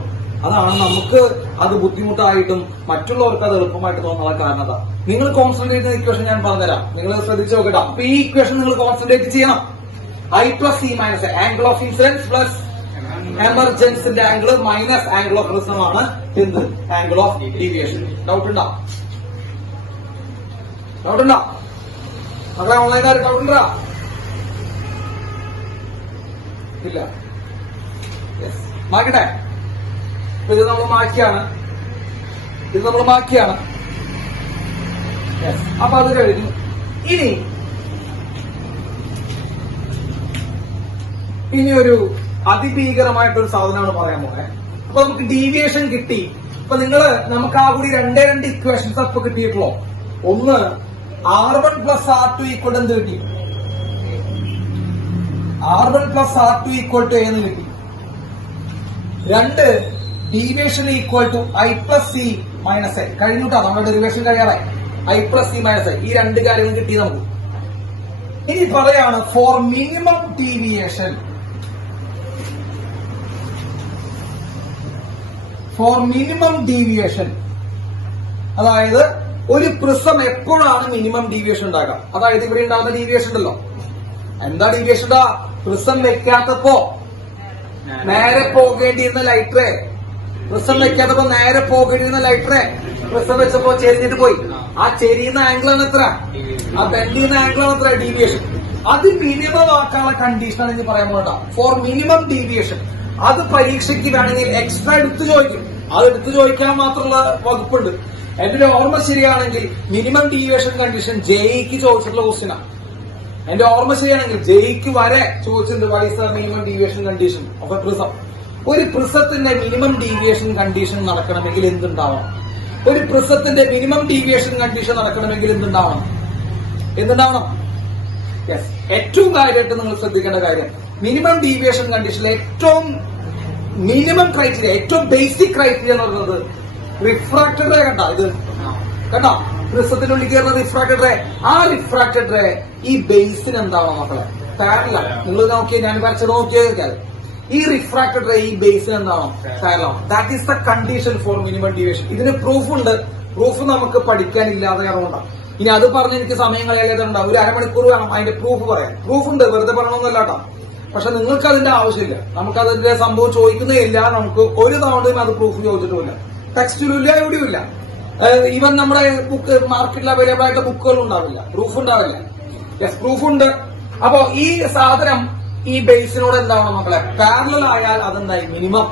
അതാണ് നമുക്ക് അത് ബുദ്ധിമുട്ടായിട്ടും മറ്റുള്ളവർക്ക് അത് എളുപ്പമായിട്ട് തോന്നുന്ന കാരണത. നിങ്ങൾ കോൺസെൻട്രേറ്റ് ചെയ്യുന്ന ഇക്വേഷൻ ഞാൻ പറഞ്ഞുതരാം, നിങ്ങൾ ശ്രദ്ധിച്ചു നോക്കട്ടെ. അപ്പൊ ഈ ഇക്വേഷൻ നിങ്ങൾ കോൺസെൻട്രേറ്റ് ചെയ്യണം. I plus C minus angle of incidence plus എമർജൻസിന്റെ angle minus angle of prism ആണ് എന്ത്? Angle of deviation. ഡൗട്ട് ഉണ്ടോ? മക്കളെ ഓൺലൈനാർ ഡൗട്ട് ഉണ്ടോ? ഇല്ല. മാറ്റട്ടെ. ഇത് നമ്മൾ മാറ്റിയാണ്. അപ്പൊ അത് കഴിഞ്ഞു. ഇനി ഒരു അതിഭീകരമായിട്ടൊരു സാധനമാണ് പറയാൻ പോകെ. അപ്പൊ നമുക്ക് ഡീവിയേഷൻ കിട്ടി. അപ്പൊ നമുക്ക് ആ കൂടി രണ്ടേ ഇക്വേഷൻസ് അപ്പൊ കിട്ടിയിട്ടുള്ളൂ. ഒന്ന് R1 പ്ലസ് R2 ഈക്വൽ എന്ത് കിട്ടി? R1 plus R2 equal to എന്ന് കിട്ടി. രണ്ട് deviation equal to I plus C minus A. കഴിഞ്ഞിട്ടാ നമ്മുടെ ഡെറിവേഷൻ കഴിയാറായി. I plus C minus A. ഈ രണ്ട് കാര്യങ്ങൾ കിട്ടി നമുക്ക്. ഇനി പറയാണ് ഫോർ മിനിമം ഡീവിയേഷൻ. അതായത് ഒരു പ്രിസം എപ്പോഴാണ് മിനിമം ഡീവിയേഷൻ ഉണ്ടാകുക? അതായത് ഇവിടെ ഉണ്ടാകുന്ന ഡീവിയേഷൻ ഉണ്ടല്ലോ. എന്താ ഡീവിയേഷൻ? പ്രിസം വെക്കാത്തപ്പോ നേരെ പോകേണ്ടിയിരുന്ന ലൈറ്ററെ, പ്രിസം വെക്കാത്തപ്പോ നേരെ പോകേണ്ടിയിരുന്ന ലൈറ്ററെ പ്രിസം വെച്ചപ്പോ ചെരിഞ്ഞിട്ട് പോയി. ആ ചെരിയുന്ന ആംഗിൾ ആണ് എത്ര? ആ ബെൻഡ് ചെയ്യുന്ന ആംഗിൾ ആണ് എത്ര? ഡീവിയേഷൻ. അത് മിനിമം ആക്കാനുള്ള കണ്ടീഷനാണ് ഇനി പറയാൻ പോകണ്ട. For minimum deviation. അത് പരീക്ഷയ്ക്ക് വേണമെങ്കിൽ എക്സ്ട്രാ എടുത്തു ചോദിക്കും. അത് എടുത്തു ചോദിക്കാൻ മാത്രമുള്ള വകുപ്പുണ്ട്. എന്റെ ഒരു ഓർമ്മ ശരിയാണെങ്കിൽ മിനിമം ഡീവിയേഷൻ കണ്ടീഷൻ ജെയ്ക്ക് ചോദിച്ചിട്ടുള്ള ക്വസ്റ്റ്യനാണ്. എന്റെ ഓർമ്മ ശരിയാണെങ്കിൽ ജെയ്ക്ക് വരെ ചോദിച്ചിട്ടുണ്ട് why is the minimum deviation condition of a prism. ഒരു പ്രിസത്തിന്റെ മിനിമം ഡീവിയേഷൻ കണ്ടീഷൻ നടക്കണമെങ്കിൽ എന്തുണ്ടാവണം? ഒരു പ്രിസത്തിന്റെ മിനിമം ഡീവിയേഷൻ കണ്ടീഷൻ നടക്കണമെങ്കിൽ എന്തുണ്ടാവണം? ഏറ്റവും കാര്യമായിട്ട് നിങ്ങൾ ശ്രദ്ധിക്കേണ്ട കാര്യം, മിനിമം ഡീവിയേഷൻ കണ്ടീഷനിലെ ഏറ്റവും മിനിമം ക്രൈറ്റീരിയ, ഏറ്റവും ബേസിക് ക്രൈറ്റീരിയ എന്ന് പറയുന്നത് റിഫ്രാക്റ്റഡ് റേ. കണ്ടോ പ്രിസത്തിനുള്ളിൽ കയറുന്ന റിഫ്രാക്റ്റഡ് റേ. ആ റിഫ്രാക്റ്റഡ് റേ ഈ ബേസിന് എന്താവണം മക്കളെ? പാരലൽ. നിങ്ങൾ നോക്കിയാൽ ഞാൻ വരച്ചത് നോക്കിയാൽ ഈ റിഫ്രാക്റ്റഡ് റേ ഈ ബേസിന് എന്താവണം? Parallel. That is the condition for minimum deviation. ഇതിന് പ്രൂഫ് ഉണ്ട്. പ്രൂഫ് നമുക്ക് പഠിക്കാനില്ലാതെ അതുകൊണ്ടാണ്. ഇനി അത് പറഞ്ഞ് എനിക്ക് സമയം കളയാലേതുണ്ടാവും. ഒരു അരമണിക്കൂർ വേണം അതിന്റെ പ്രൂഫ് പറയാൻ. പ്രൂഫ് ഉണ്ട്, വെറുതെ പറയണമെന്നല്ലാട്ടോ. പക്ഷെ നിങ്ങൾക്ക് അതിന്റെ ആവശ്യമില്ല. നമുക്ക് അതിന്റെ സംഭവം ചോദിക്കുന്നേ ഇല്ല. നമുക്ക് ഒരു തവണയും അത് പ്രൂഫ് ചോദിച്ചിട്ടുമില്ല. ടെക്സ്റ്റിലും ഇല്ല, എവിടെയും ഇല്ല. ഈവൻ നമ്മുടെ ബുക്ക് മാർക്കറ്റിൽ അവൈലബിൾ ആയിട്ട് ബുക്കുകളും ഉണ്ടാവില്ല, പ്രൂഫ് ഉണ്ടാവില്ല. പ്രൂഫ് ഉണ്ട്. അപ്പോ ഈ സാധനം ഈ ബേസിനോട് എന്താവണം മക്കളെ? പാരലൽ ആയാൽ അതെന്തായി? Minimum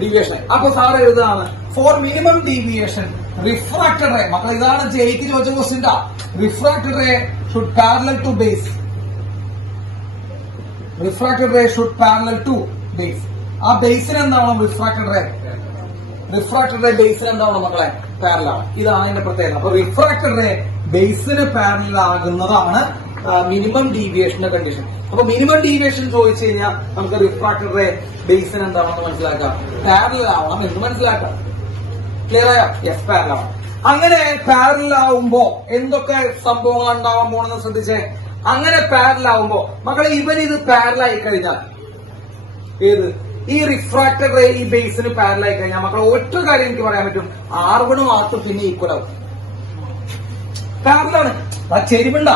deviation. അപ്പൊ സാർ എഴുതാണ് for minimum deviation refracted ray. മക്കളെ ഇതാണ് ജെയ്ക്ക് ചോദിച്ച question. Refracted ray should parallel to base. Refracted ray should parallel to base. ആ ബേസിന് എന്താവണം? റിഫ്രാക്റ്റഡ് റേ ബേസിന് എന്താവണം മക്കളെ? പാരലാണ്. ഇതാണ് എന്റെ പ്രത്യേകത. അപ്പൊ റിഫ്രാക്റ്റഡ് റേ ബേസിന് പാരലൽ ആകുന്നതാണ് മിനിമം ഡീവിയേഷന്റെ കണ്ടീഷൻ. അപ്പൊ മിനിമം ഡീവിയേഷൻ ചോദിച്ചു കഴിഞ്ഞാൽ നമുക്ക് റിഫ്രാക്റ്റഡ് റേ ബേസിന് എന്താവണമെന്ന് മനസ്സിലാക്കാം? പാരലൽ ആവണം എന്ന് മനസ്സിലാക്കാം. ക്ലിയർ ആയോ? യെസ്, പാരലൽ ആവണം. അങ്ങനെ പാരലൽ ആവുമ്പോ എന്തൊക്കെ സംഭവങ്ങൾ ഉണ്ടാവാൻ പോണെന്ന് ശ്രദ്ധിച്ചേ. അങ്ങനെ പാരലൽ ആവുമ്പോ മക്കളെ ഇത് പാരലൽ ആയി കഴിഞ്ഞാൽ ഈ റിഫ്രാക്റ്റഡ് റേ ഈ ബേസിന് പാരലായി കഴിഞ്ഞാൽ മക്കളെ ഒറ്റ കാര്യം എനിക്ക് പറയാൻ പറ്റും, ആർബണും ആർട്ടും പിന്നെ ഈക്വൽ ആവും. പാരലാണ്. ആ ചെരിവുണ്ട,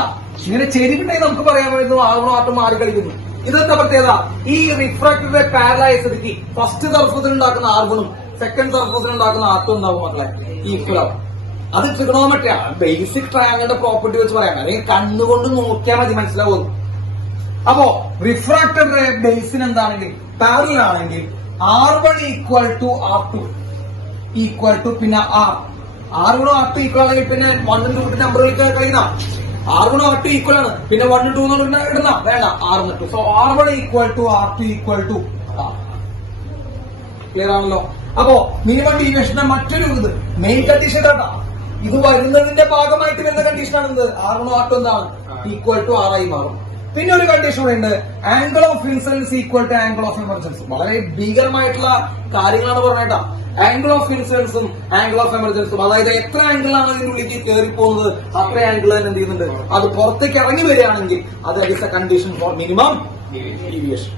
ഇങ്ങനെ ചെരിവുണ്ടെങ്കിൽ നമുക്ക് പറയാൻ പറ്റുന്നു ആർബണും ആർട്ടും മാറി കളിക്കുന്നു. ഇതെന്താ പ്രത്യേകത, ഈ റിഫ്രാക്റ്റഡ് റേ പാരലായ സ്ഥിതിക്ക് ഫസ്റ്റ് സർഫസിൽ ഉണ്ടാക്കുന്ന ആർബണും സെക്കൻഡ് സർഫസിൽ ഉണ്ടാക്കുന്ന ആർട്ടും ഉണ്ടാവും മക്കളെ ഈക്വൽ ആവും. അത് ട്രിഗണോമെട്രിയാണ്, ബേസിക് ട്രയാങ്കിളിന്റെ പ്രോപ്പർട്ടി വെച്ച് പറയാം. അല്ലെങ്കിൽ കണ്ണുകൊണ്ട് നോക്കിയാൽ മതി, മനസ്സിലാവുന്നു. അപ്പോ റിഫ്രാക്റ്റഡ് റേ ബേസിന് എന്താണെങ്കിൽ പാരലൽ ആണെങ്കിൽ R1 equal to R2 equal to പിന്നെ R1 R2 ഈക്വൽ ആണെങ്കിൽ പിന്നെ 1 ഉം 2 നമ്പറുകൾക്ക് കഴിയുന്ന R1 R2 ഈക്വൽ ആണ്, പിന്നെ 1 2 ഇടുന്ന വേണ്ട R2. So R1 equal to R2 equal to clear ആണല്ലോ. അപ്പോ മിനിമം ഡീവിയേഷന്റെ മറ്റൊരു ഇത് മെയിൻ കണ്ടീഷൻ കേട്ടാ, ഇത് വരുന്നതിന്റെ ഭാഗമായിട്ട് വരുന്ന കണ്ടീഷനാണ് എന്ത്, R1 R2 എന്താണ് ഈക്വൽ ടു R ആയി മാറും. പിന്നെ ഒരു കണ്ടീഷൻ കൂടെ ഉണ്ട്, angle of incidence equal to angle of emergency. വളരെ ഭീകരമായിട്ടുള്ള കാര്യങ്ങളാണ് പറഞ്ഞേട്ടാ. ആംഗിൾ ഓഫ് ഇൻസിഡൻസും ആംഗിൾ ഓഫ് എമർജൻസും, അതായത് എത്ര ആംഗിളാണ് ഇതിനുള്ളിലേക്ക് കയറി പോകുന്നത് അത്ര ആംഗിൾ തന്നെ എന്ത് ചെയ്യുന്നുണ്ട്, അത് പുറത്തേക്ക് ഇറങ്ങി വരികയാണെങ്കിൽ അത് is A condition for minimum deviation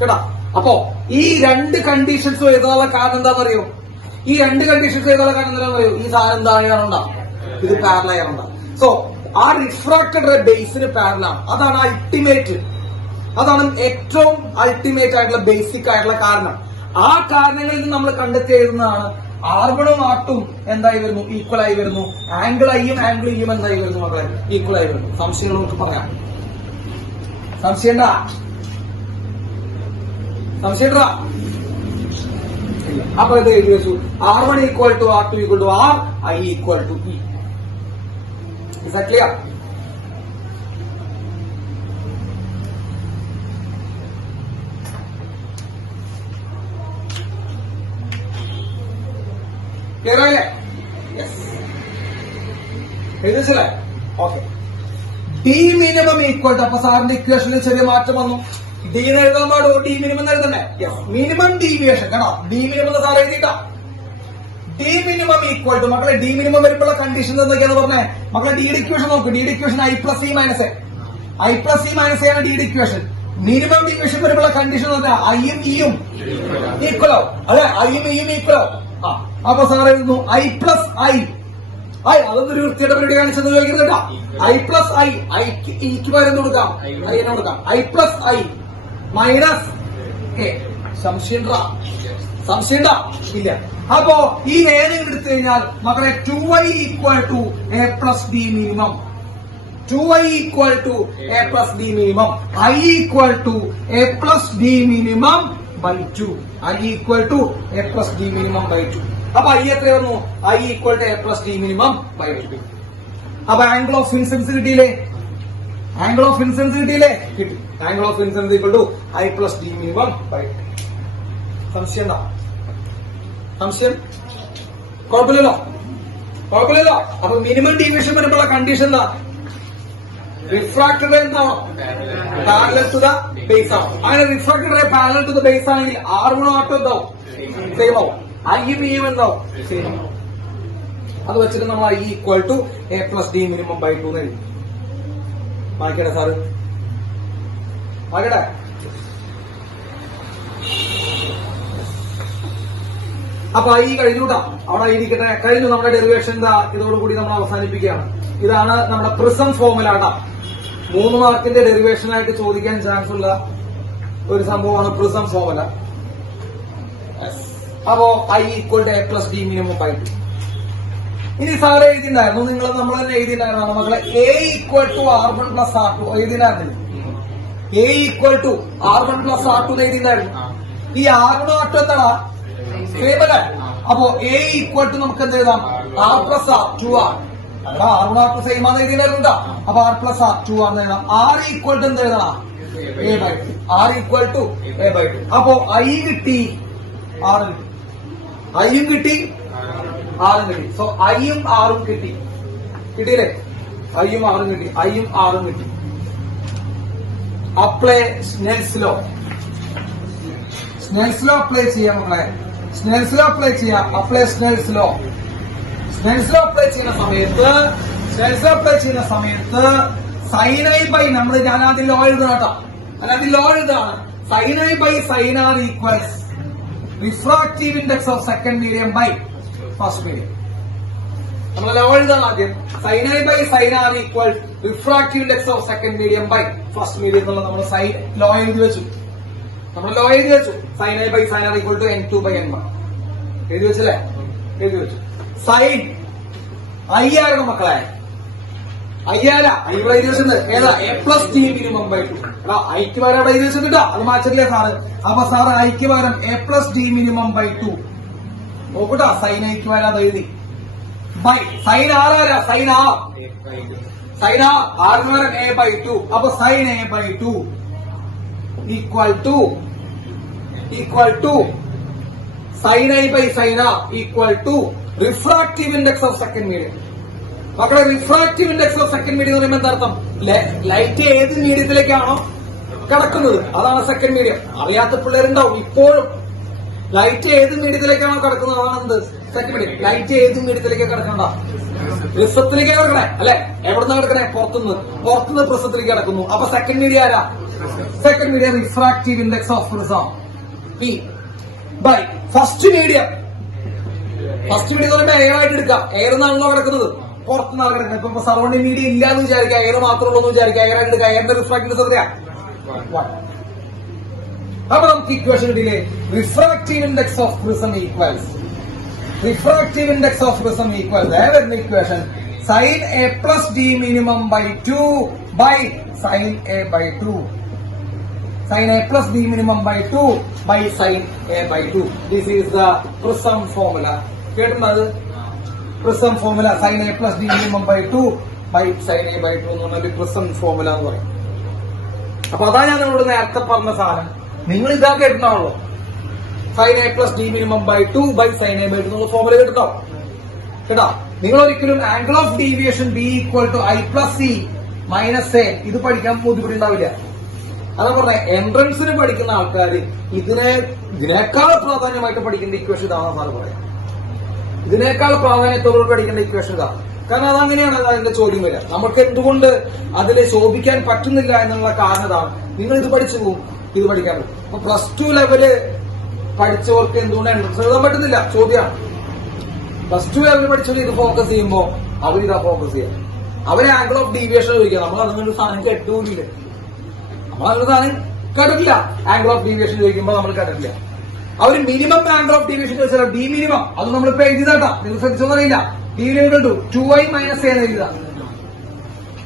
കേട്ടാ. അപ്പോ ഈ രണ്ട് കണ്ടീഷൻസും എഴുതാനുള്ള കാരണം എന്താണെന്നറിയോ, ഈ രണ്ട് കണ്ടീഷൻസും എഴുതാനുള്ള കാരണം എന്താണെന്നറിയോ, ഈ സാധനം എന്താണെന്നുണ്ടാ, ഇത് പാരലായാലുണ്ടാ. സോ ആ റിഫ്രാക്റ്റഡ് റേ ബേസിന് പാരലാണ്. അതാണ് അൾട്ടിമേറ്റ്, അതാണ് ഏറ്റവും അൾട്ടിമേറ്റ് ആയിട്ടുള്ള ബേസിക് ആയിട്ടുള്ള കാരണം. ആ കാരണങ്ങളിൽ നിന്ന് നമ്മൾ കണ്ടെത്തി എഴുതുന്നതാണ് ആർബണും ആർട്ടും എന്തായി വരുന്നു, ഈക്വൽ ആയി വരുന്നു. ആംഗിൾ ഐയും ആംഗിൾ ഇയും എന്തായി വരുന്നു മക്കളെ, ഈക്വൽ ആയി വരുന്നു. സംശയങ്ങൾ നമുക്ക് പറയാം. സംശയണ്ട അപ്പൊ ഇത് എഴുതി വെച്ചു, R1 equal to R2 equal to R, I equal to E. Is that clear? Clear ആയില്ലേ? Yes. എഴുതിച്ചല്ലേ? Okay. D minimum equal to, അപ്പൊ സാറിന്റെ ഇക്വേഷനിൽ ചെറിയ മാറ്റം വന്നു. ഡി എന്ന് എഴുതാൻ പാടുമോ, ഡി മിനിമം എഴുതണ്ടേ? മിനിമം ഡീവിയേഷൻ കേട്ടോ, ഡി മിനിമം സാർ എഴുതിയിട്ടാ. ഡി മിനിമം ഈക്വൽ ടു മക്കളെ, ഡി മിനിമം വരുമ്പോഴുള്ള കണ്ടീഷൻ എന്തൊക്കെയാന്ന് പറഞ്ഞേ മക്കളെ, ഡി ഇക്വേഷൻ നോക്ക്. D equation I plus C minus A, I plus C minus A ആണ് ഡി ഇക്വേഷൻ. മിനിമം ഡീവിയേഷൻ വരുമ്പോഴുള്ള കണ്ടീഷൻ എന്താ, ഐയും ഇയും ഈക്വൽ ആവും. അല്ലെ, ഐയും ഇയും ഈക്വൽ ആവും. അപ്പൊ സാർ എഴുതുന്നു I പ്ലസ് I, അതൊന്നൊരു വൃത്തിയുടെ പരിപാടി കാണിച്ചെന്ന് ചോദിക്കുന്നത് കേട്ടോ. I പ്ലസ് I, ഐക്ക് ഇക്ക് പകരം കൊടുക്കാം, ഐനെ കൊടുക്കാം. I plus I minus A. സംശയം ഇല്ല. അപ്പോ ഈ ഏതെങ്കിലും എടുത്തു കഴിഞ്ഞാൽ മക്കളെ 2i equal to A plus B minimum, 2i equal to A plus B minimum, I equal to A plus B minimum by 2, I equal to A plus B minimum by 2. അപ്പൊ I എത്ര വന്നു, I equal to A plus D minimum by 2. അപ്പൊ ആംഗിൾ ഓഫ് ഇൻസിഡൻസ് കിട്ടിയില്ലേ, ആംഗിൾ ഓഫ് ഇൻസിഡൻസ് കിട്ടിയില്ലേ, കിട്ടി. Angle of incidence equal to I plus D minimum by 2. സംശയം കുഴപ്പമില്ലല്ലോ. അപ്പൊ മിനിമം ഡീവിയേഷൻ വരുമ്പോഴുള്ള കണ്ടീഷൻ എന്താ, റിഫ്രാക്റ്റഡ് റേ എന്താണോ പാരലൽ ടു ദ ബേസ് ആവും. അങ്ങനെ refracted ray parallel to the base ആണെങ്കിൽ R1 R2 എന്താവും, സെയിം ആവും. ഐയും ഇയും എന്താവും, സെയിം ആവും. അത് വെച്ചിട്ട് നമ്മൾ I equal to A plus D minimum by 2 എന്ന് എഴുതി. മാറ്റിക്കട്ടെ സാറ്, മാറ്റിക്കട്ടെ. അപ്പൊ I കഴിഞ്ഞു കൂട്ടാ, അവിടെ ഇരിക്കട്ടെ. കഴിഞ്ഞു നമ്മുടെ ഡെറിവേഷൻ. എന്താ, ഇതോടുകൂടി നമ്മൾ അവസാനിപ്പിക്കുകയാണ്. ഇതാണ് നമ്മുടെ പ്രിസം ഫോർമുല കേട്ടാ. 3 മാർക്കിന്റെ ഡെറിവേഷനായിട്ട് ചോദിക്കാൻ ചാൻസ് ഉള്ള ഒരു സംഭവമാണ് പ്രിസം ഫോർമുല. അപ്പോ I equal to A plus D minimum by 2. ഇനി സാറ് എഴുതിണ്ടായിരുന്നു, നമ്മൾ തന്നെ എഴുതിണ്ടായിരുന്നു മക്കളെ, A equal to R1 plus R2 എഴുതിണ്ടായിരുന്നു. A equal to R1 plus R2 എഴുതിണ്ടായിരുന്നു. ഈ R1 R2 എന്താടാ, സെയിം അല്ലേ? അപ്പോ A ഈക്വൽ ടു നമുക്ക് എന്ത് എഴുതാം, R പ്ലസ് R2 ആണ്. R1 R2 സെയിം ആണെന്ന് എഴുതിയിട്ടുണ്ടായിരുന്നുണ്ടാ. അപ്പൊ R പ്ലസ് R2 ആണെന്ന് എഴുതാം. R ഈക്വൽ ടു എന്ത് എഴുതണം, A by 2. R equal to A by 2. അപ്പോ I കിട്ടി, R കിട്ടി, Iയും കിട്ടി, R കിട്ടി. സോ Iയും R ഉം കിട്ടിയില്ലേ, Iയും R ഉം കിട്ടി, Iയും R ഉം കിട്ടി. അപ്ലൈ സ്നെൽസ് ലോ അപ്ലൈ ചെയ്യാം മക്കളെ. സ്നെൽസ് ലോ അപ്ലൈ ചെയ്യാം. അപ്ലൈ സ്നെൽസ് ലോ അപ്ലൈ ചെയ്യുന്ന സമയത്ത് sin I ബൈ, ഞാൻ ആദ്യം ലോ എഴുതണം കേട്ടോ. അതിനകത്ത് law എഴുതാണ്. sin I by sin R equals refractive index of second medium by first medium. നമ്മൾ ലോ എഴുതാണ് ആദ്യം. sin I by sin R equals refractive index of second medium by first medium എന്നുള്ള നമ്മൾ ലോ എഴുതി വെച്ചു. sin I by sin R equal to n2 by n1 എഴുതി വെച്ചല്ലേ? എഴുതി വെച്ചു. sin I ആയിരുന്നു മക്കളെ, ഇവിടെ എഴുതി വെച്ചത് ഏതാ? a plus d minimum by 2. എടാ ഐക്ക് പകരം അവിടെ എഴുതി വെച്ചിട്ടാ, അത് മാറ്റില്ലേ സാറ്? അപ്പൊ സാറ് ഐക്ക് പകരം a plus d minimum by 2 നോക്കൂട്ടാ. Sign ഐക്ക് പകരം അത് എഴുതി ബൈ സൈൻ ആർ ആരാ? സൈൻ ആർ ആറിന് പകരം a by 2. അപ്പൊ sign a by 2 equal to sin I by sin R equal to refractive index of second medium. മക്കളെ refractive index of second medium എന്ന് പറയുമ്പോൾ എന്താ അർത്ഥം? ലൈറ്റ് ഏത് മീഡിയത്തിലേക്കാണോ കിടക്കുന്നത് അതാണ് സെക്കൻഡ് മീഡിയം. അറിയാത്ത പിള്ളേരുണ്ടാവും ഇപ്പോഴും. ലൈറ്റ് ഏത് മീഡിയത്തിലേക്കാണോ കിടക്കുന്നത് അതാണ് എന്ത്? Second medium. ലൈറ്റ് ഏത് മീഡിയത്തിലേക്ക് കിടക്കണ്ട? പ്രിസത്തിലേക്ക് കിടക്കണേ അല്ലെ? എവിടുന്ന കിടക്കണേ? പുറത്തുനിന്ന് പ്രിസത്തിലേക്ക് കിടക്കുന്നു. അപ്പൊ സെക്കൻഡ് മീഡിയം ആരാ? Second medium refractive index of prism P by first medium. First medium എന്ന് പറയുമ്പോൾ എയർ ആയിട്ട് എടുക്കാം. എയർ എന്നാണല്ലോ കിടക്കുന്നത്, പുറത്തുനിന്നാണ് കിടക്കുന്നത്. ഇപ്പൊ സറൗണ്ടിങ് മീഡിയം ഇല്ലാന്ന് വിചാരിക്കുക, എയർ മാത്രമേ ഉള്ളൂ വിചാരിക്കുക. എയർ ആയിട്ട് എടുക്കുക. എയറിന്റെ റിഫ്രാക്റ്റീവ് എത്രയാ? 1. അപ്പൊ നമുക്ക് ഇക്വേഷൻ കിട്ടിയില്ലേ? Refractive index of prism equals വരുന്ന equation sin a plus d minimum by 2 by sin a by 2. sin a plus d minimum by 2 by sin a by 2. This is the Prism formula. കേട്ടിട്ടുണ്ടത്? Prism formula sin a plus d minimum by 2 by sin a by 2 എന്ന് പറഞ്ഞാൽ Prism formula എന്ന് പറയും. അപ്പൊ അതാ ഞാൻ നിങ്ങളോട് നേരത്തെ പറഞ്ഞ സാധനം. നിങ്ങൾ ഇതാ കേട്ടിട്ടുണ്ടാവുള്ളൂ. sin a plus d minimum by 2 by sin a by 2 എന്നുള്ള ഫോർമുല കേട്ടോ. നിങ്ങൾ ഒരിക്കലും angle of deviation b equal to I plus c minus a ഇത് പഠിക്കാൻ ബുദ്ധിമുട്ട് ഉണ്ടാവില്ല. അതാ പറഞ്ഞ എൻട്രൻസിന് പഠിക്കുന്ന ആൾക്കാർ ഇതിനേക്കാൾ പ്രാധാന്യമായിട്ട് പഠിക്കേണ്ട ഇക്വേഷൻ ഇതാണെന്ന് സാറ് പറയാം. ഇതിനേക്കാൾ പ്രാധാന്യത്തോട് പഠിക്കേണ്ട ഇക്വേഷൻ ഇതാണ്. കാരണം അതങ്ങനെയാണ് അതിന്റെ ചോദ്യം വരിക. നമുക്ക് എന്തുകൊണ്ട് അതിൽ ശോഭിക്കാൻ പറ്റുന്നില്ല എന്നുള്ള കാരണം ഇതാണ്. നിങ്ങൾ ഇത് പഠിച്ചു പോകും, ഇത് പഠിക്കാൻ പോകും. അപ്പൊ +2 ലെവല് പഠിച്ചവർക്ക് എന്തുകൊണ്ട് എൻട്രൻസ് എഴുതാൻ പറ്റുന്നില്ല ചോദ്യമാണ്. +2 ലെവൽ പഠിച്ചവർ ഇത് ഫോക്കസ് ചെയ്യുമ്പോൾ അവരിതാ ഫോക്കസ് ചെയ്യാം. അവരെ ആംഗിൾ ഓഫ് ഡീവിയേഷൻ ചോദിക്കാം. നമ്മൾ അതിനൊരു സാധനം കേട്ടുപോകില്ല. നമ്മളതൊരു സാധനം കേട്ടിട്ടില്ല. ആംഗിൾ ഓഫ് ഡീവിയേഷൻ ചോദിക്കുമ്പോൾ നമ്മൾ കേട്ടിട്ടില്ല. അവർ മിനിമം ആംഗിൾ ഓഫ് ഡീവിയേഷൻ ചോദിച്ചാൽ ഡി മിനിമം അത് നമ്മളിപ്പോ എഴുതിയതാട്ടാ. നിങ്ങൾ ശ്രദ്ധിച്ചോന്നറിയില്ല. ഡി മിനിമം കണ്ടു 2i മൈനസ് എന്ന് എഴുതിയതാ.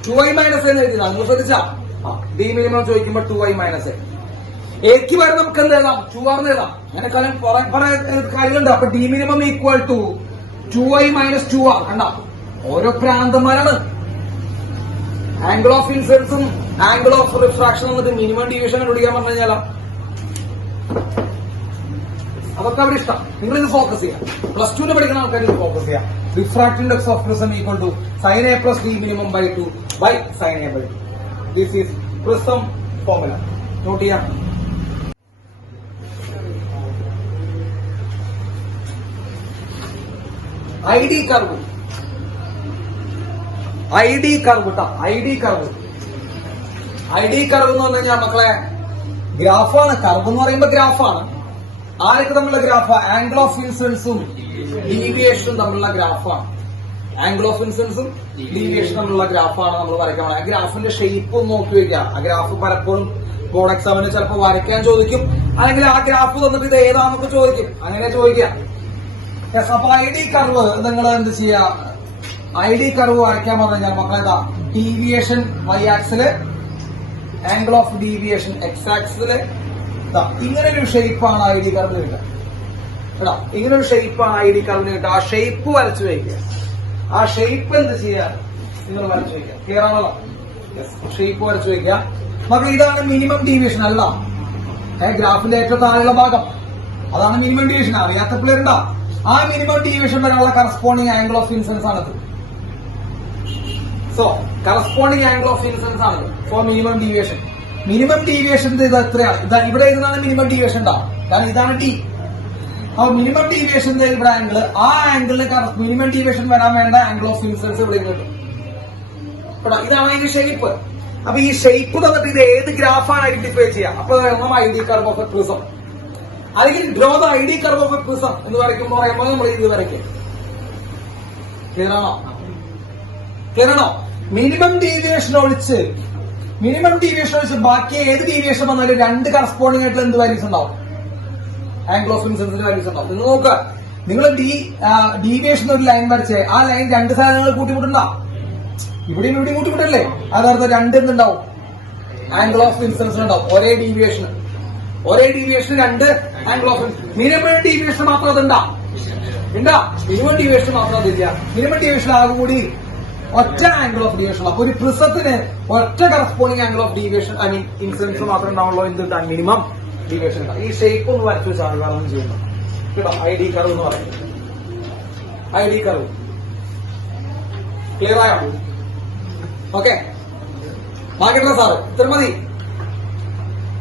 2i മൈനസ് എന്ന് എഴുതിയതാ. നിങ്ങൾ ശ്രദ്ധിച്ചാ ഡി മിനിമം ചോദിക്കുമ്പോൾ 2i മൈനസ് എക്ക് വരെ നമുക്ക് എന്ത് എഴുതാം? 2r എന്ന് എഴുതാം. അങ്ങനെ കുറെ കാര്യങ്ങളുണ്ട്. അപ്പൊ D minimum equal to 2i minus 2r. കണ്ട ഓരോ പ്രാന്തന്മാരാണ്. ആംഗിൾ ഓഫ് ഇൻസിഡൻസും ആംഗിൾ ഓഫ് റിഫ്രാക്ഷൻ എന്നിട്ട് മിനിമം ഡീവിയേഷൻ കണ്ടുപിടിക്കാൻ പറഞ്ഞു കഴിഞ്ഞാലോ അതൊക്കെ അവിടെ ഇഷ്ടം. നിങ്ങൾ ഇത് ഫോക്കസ് ചെയ്യാം. +2 പഠിക്കുന്ന ആൾക്കാർ ഇത് ഫോക്കസ് ചെയ്യാം. Refractive index of prism equal to sin a plus d minimum by 2 by sin a by 2. This is Prism formula. Note ചെയ്യാം. ഐ ഡി കർവ് എന്ന് പറഞ്ഞു കഴിഞ്ഞാൽ മക്കളെ ഗ്രാഫാണ്. കർവ് എന്ന് പറയുമ്പോ ഗ്രാഫാണ്. ആരൊക്കെ തമ്മിലുള്ള ഗ്രാഫ്? ആംഗിൾ ഓഫ് ഇൻസിഡൻസും ഡീവിയേഷനും തമ്മിലുള്ള ഗ്രാഫാണ്. ആംഗിൾ ഓഫ് ഇൻസിഡൻസും ഡീവിയേഷനും തമ്മിലുള്ള ഗ്രാഫാണ് നമ്മൾ വരയ്ക്കാൻ. ആ ഗ്രാഫിന്റെ ഷേപ്പ് ഒന്ന് നോക്കി വയ്ക്കുക. ആ ഗ്രാഫ് പലപ്പോഴും ബോർഡ് എക്സാമിന് ചിലപ്പോൾ വരയ്ക്കാൻ ചോദിക്കും, അല്ലെങ്കിൽ ആ ഗ്രാഫ് തന്നിട്ട് ഇത് ഏതാണെന്നൊക്കെ ചോദിക്കും. അങ്ങനെ ചോദിക്കാം. അപ്പൊ ഐ ഡി കർവ് നിങ്ങൾ എന്ത് ചെയ്യാ? ഐ ഡി കർവ് വരയ്ക്കാൻ പറഞ്ഞു കഴിഞ്ഞാൽ മക്കളേതാ? ഡീവിയേഷൻ y ആക്സില്, ആംഗിൾ ഓഫ് ഡീവിയേഷൻ x ആക്സില്. ഇങ്ങനെ ഒരു ഷേപ്പാണ് ഐ ഡി കർവ് കിട്ടുക. കേട്ടോ, ഇങ്ങനെ ഒരു ഷേപ്പാണ് ഐ ഡി കർവിന് കിട്ടുക. ആ ഷേപ്പ് വരച്ചു വയ്ക്കുക. ആ ഷേപ്പ് എന്ത് ചെയ്യാ? നിങ്ങൾ വരച്ചു വയ്ക്കുക. ക്ലിയർ ആണല്ലോ? ഷേപ്പ് വരച്ചു വയ്ക്കുക. മക്കൾ ഇതാണ് മിനിമം ഡീവിയേഷൻ അല്ല, ഗ്രാഫിന്റെ ഏറ്റവും താഴെയുള്ള ഭാഗം അതാണ് മിനിമം ഡീവിയേഷൻ. അറിയാത്ത പിള്ളേരുണ്ടാ? ആ മിനിമം ഡീവിയേഷൻ വരെയുള്ള കറസ്പോണ്ടിങ് ആംഗിൾ ഓഫ് ഇൻസിഡൻസ് ആണത്. So corresponding angle of incidence ആണത് for minimum deviation. Minimum deviation ഇത് എത്രയാണ്? ഇവിടെ ഇതാണ് മിനിമം ഡീവിയേഷൻ ഉണ്ടാവും. കാരണം ഇതാണ് ടി. അപ്പൊ മിനിമം ഡീവിയേഷൻ ഇവിടെ ആംഗിൾ, ആ ആംഗിളിന് മിനിമം ഡീവിയേഷൻ വരാൻ വേണ്ട ആംഗിൾ ഓഫ് ഇൻസിഡൻസ് ഇവിടെ കിട്ടും. ഇതാണ് അതിന്റെ ഷേപ്പ്. അപ്പൊ ഈ ഷേപ്പ് തന്നിട്ട് ഇത് ഏത് ഗ്രാഫാണ് ഐഡന്റിഫൈ ചെയ്യുക? അപ്പൊ ID curve of a prism. അല്ലെങ്കിൽ draw the ID curve of a prism എന്ന് പറയുമ്പോൾ നമ്മൾ ഇത് വരയ്ക്കുക. ക്ലിയർ ആണോ? മിനിമം ഡീവിയേഷൻ ഒഴിച്ച് ബാക്കി ഏത് ഡീവിയേഷൻ വന്നാലും രണ്ട് കറസ്പോണ്ടിങ് ആയിട്ടുള്ള എന്ത് വാല്യൂസ് ഉണ്ടാവും? ആംഗിൾ ഓഫ് ഇൻസിഡൻസിന്റെ വാല്യൂസ് ഉണ്ടാവും. നിങ്ങൾ നോക്കുക, നിങ്ങൾ ഡീവിയേഷൻ ഒരു ലൈൻ വരച്ചേ, ആ ലൈൻ രണ്ട് സാധനങ്ങൾ കൂട്ടിമുട്ടുണ്ടാവും. ഇവിടെയും കൂട്ടിമുട്ടല്ലേ? അതർത്ഥം രണ്ട് എന്തുണ്ടാവും? ആംഗിൾ ഓഫ് ഇൻസിഡൻസ് ഉണ്ടാവും. ഒരേ ഡീവിയേഷൻ രണ്ട് ആംഗിൾ ഓഫ് മിനിമം ഡീവിയേഷൻ മാത്രം അതുണ്ടാ മിനിമം ഡീവിയേഷൻ മാത്രം അതില്ല. മിനിമം ഡീവിയേഷൻ ആകെ കൂടി ഒറ്റ ആംഗിൾ ഓഫ് ഡീവിയേഷൻ. അപ്പൊ ഒരു പ്രിസത്തിന് ഒറ്റ corresponding angle of deviation incidence മാത്രമേ ഉണ്ടാവുള്ളൂ. എന്ത് മിനിമം ഡീവിയേഷൻ ഉണ്ടാവും. ഈ ഷേപ്പ് ഒന്ന് വരച്ചു വെച്ചാൽ കാരണം ചെയ്യുന്നത് കേട്ടോ. ID curve എന്ന് പറയുന്നത് ID curve. ക്ലിയർ ആയോ? ഓക്കെ, മാർക്കറ്റിലെ സാറ് ഇത്ര മതി.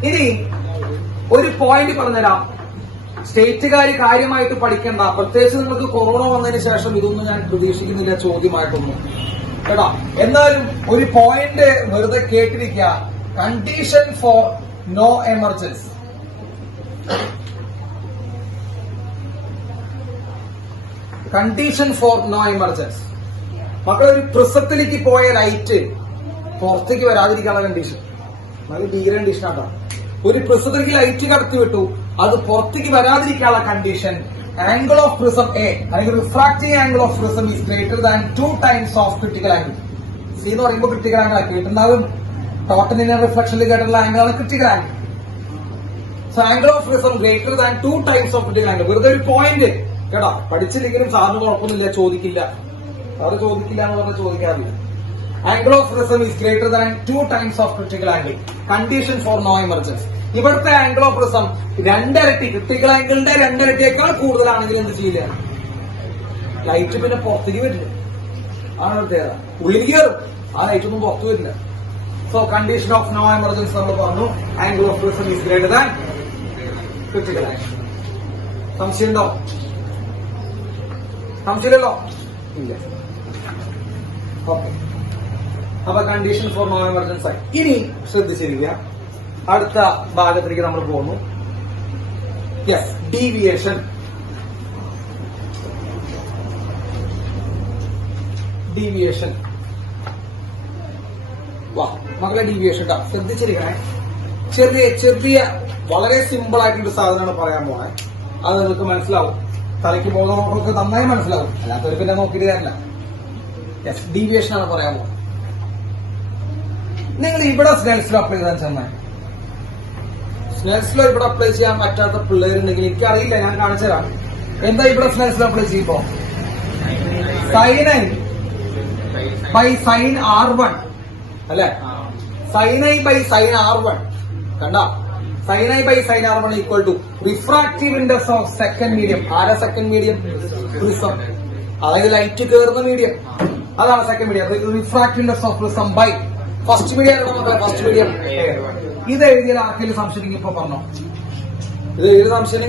ഇനി ഒരു പോയിന്റ് പറഞ്ഞുതരാം. സ്റ്റേറ്റുകാർ കാര്യമായിട്ട് പഠിക്കേണ്ട, പ്രത്യേകിച്ച് നിങ്ങൾക്ക് കൊറോണ വന്നതിന് ശേഷം ഇതൊന്നും ഞാൻ പ്രതീക്ഷിക്കുന്നില്ല ചോദ്യമായിട്ടൊന്നും കേട്ടോ. എന്നാലും ഒരു പോയിന്റ് വെറുതെ കേട്ടിരിക്കുക. Condition for no emergency. Condition for no emergency. മക്കളെ, ഒരു പ്രിസത്തിലേക്ക് പോയ ലൈറ്റ് പുറത്തേക്ക് വരാതിരിക്കാനുള്ള കണ്ടീഷൻ നല്ല ഭീകര കണ്ടീഷൻ ആട്ടോ. ഒരു പ്രിസത്തിലേക്ക് ലൈറ്റ് കടത്തി വിട്ടു, അത് പുറത്തേക്ക് വരാതിരിക്കാനുള്ള condition angle of prism A അല്ലെങ്കിൽ refracting angle of prism is greater than 2 times of critical angle. C എന്ന് പറയുമ്പോൾ ക്രിട്ടിക്കൽ ആംഗിൾ കേട്ടിട്ടുണ്ടാകും. ടോട്ടൽ ഇന്നർ റിഫ്ലക്ഷനിൽ കേട്ടുള്ള ആംഗിൾ ആണ് critical angle. So angle of prism greater than 2 times of critical angle. വെറുതെ ഒരു പോയിന്റ് കേട്ടോ. പഠിച്ചില്ലെങ്കിലും സാറിന് കുഴപ്പമൊന്നുമില്ല, ചോദിക്കില്ല. സാറ് ചോദിക്കില്ല എന്ന് പറഞ്ഞാൽ ചോദിക്കാറില്ല. Angle of prism is greater than 2 times of critical angle. Condition for no emergency. ഇവിടുത്തെ ആംഗിൾ ഓഫ് പ്രിസം രണ്ടരട്ടി, ക്രിട്ടിക്കൽ ആംഗിളിന്റെ രണ്ടരട്ടിയേക്കാൾ കൂടുതലാണെങ്കിൽ എന്ത് ചെയ്യില്ല? ലൈറ്റ് പിന്നെ പുറത്തേക്ക് വരില്ല. ആണ് പ്രത്യേകത. ഉള്ളിൽ കയറും, ആ ലൈറ്റ് ഒന്നും പുറത്തു വരില്ല. So condition of no emergency നമ്മൾ പറഞ്ഞു. Angle of prism is greater than critical angle. സംശയമുണ്ടോ? സംശയമില്ലല്ലോ? ഇല്ല. ഓക്കെ, അപ്പൊ കണ്ടീഷൻ ഫോർ നോ എമർജൻസി ആയി. ഇനി ശ്രദ്ധിച്ചിരിക്കുക, അടുത്ത ഭാഗത്തിലേക്ക് നമ്മൾ പോകുന്നു. Yes, deviation. വാ മകളെ, ഡീവിയേഷൻ ശ്രദ്ധിച്ചിരിക്കണേ. ചെറിയ വളരെ സിമ്പിൾ ആയിട്ടുള്ള സാധനമാണ് പറയാൻ പോണേ. അത് നിങ്ങൾക്ക് മനസ്സിലാവും. തലയ്ക്ക് ബോധമുള്ളവർക്ക് നന്നായി മനസ്സിലാവും, അല്ലാത്തവർ പിന്നെ നോക്കിയിട്ട് കാര്യമില്ല. യെസ്, ഡീവിയേഷൻ ആണ് പറയാൻ പോകുന്നത്. നിങ്ങൾ ഇവിടെ സ്നെൽസ് ലോ അപ്ലൈ ചെയ്താൽ ചെന്നാൽ, സ്നെൽസ് ലോ ഇവിടെ അപ്ലൈ ചെയ്യാൻ പറ്റാത്ത പിള്ളേരുണ്ടെങ്കിൽ എനിക്കറിയില്ല, ഞാൻ കാണിച്ചു തരാം. എന്താ ഇവിടെ സ്നെൽസ് ലോ അപ്ലൈ ചെയ്യുമ്പോ sin i by sin r1 അല്ലെ? sin i by sin r1 കണ്ട? sin i by sin r1 equal to refractive index of second medium. ആരാ സെക്കൻഡ് മീഡിയം? പ്രിസം. അതായത് ലൈറ്റ് കയറുന്ന മീഡിയം, അതാണ് second medium. Refractive index of prism by first medium. First medium ഇത് എഴുതിയാൽ ആർക്കെങ്കിലും സംശയം ഇപ്പൊ പറഞ്ഞോ? ഇത് ഏത് സംശയം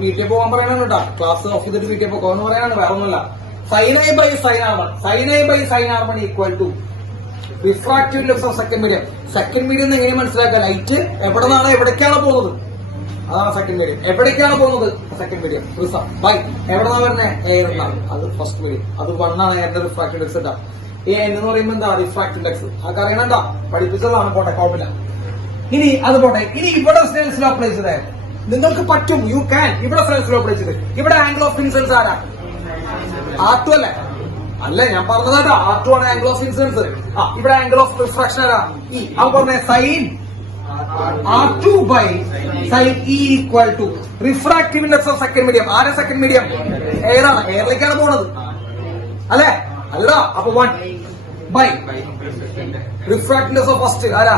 വീട്ടിൽ പോകാൻ പറയാനാണ് കേട്ടോ. ക്ലാസ് ഓഫ് ചെയ്തിട്ട് വീട്ടിൽ പോകാന്ന് പറയാനാണ്, വേറെ ഒന്നുമില്ല. sin i by sin r1, sin i by sin r1 equal to refractive index of second medium. Second medium എങ്ങനെ മനസ്സിലാക്കുക? ലൈറ്റ് എവിടെ നിന്നാണ് എവിടേക്കാണ് പോകുന്നത്, അതാണ് സെക്കൻഡ് മീഡിയം. എവിടേക്കാണ് പോകുന്നത്? Second medium. പ്രിസം ബൈ എവിടെ നിന്നാണ് വരുന്നത്? എയർ എന്നാണ്, അത് ഫസ്റ്റ് മീഡിയം. അത് 1 ആണ് എയറിന്റെ റിഫ്രാക്റ്റീവ് ഇൻഡെക്സ് ഇട്ടാ. ഈ n എന്ന് പറയുമ്പോൾ എന്താ? Refractive index. ആ അറിയണണ്ട, പഠിപ്പിച്ചതാണ്. പോട്ടെ, കുഴപ്പമില്ല. ഇനി അത് പോട്ടെ. ഇനി ഇവിടെ സ്നെൽസ് ലോ അപ്ലൈ ചെയ്തേ നിങ്ങൾക്ക് പറ്റും, യു ക്യാൻ. ഇവിടെ സ്നെൽസ് ലോ അപ്ലൈ ചെയ്ത് ഇവിടെ ആംഗിൾ ഓഫ് ഇൻസിഡൻസ് ആരാ? R2 അല്ലേ? അല്ലേ, ഞാൻ പറഞ്ഞതാ R2 ആണ് ആംഗിൾ ഓഫ് ഇൻസിഡൻസ്. ഇവിടെ ആംഗിൾ ഓഫ് റിഫ്രാക്ഷൻ ആരാ? E. അവ പറഞ്ഞ sine R2 by sin E equal to refractive index of second medium. ആരാ സെക്കൻഡ് മീഡിയം? എയർ ആണ്. എയറിലേക്കാണ് പോണത് അല്ലെ? അല്ല, അപ്പൊ 1 by refractive index of first ആരാ?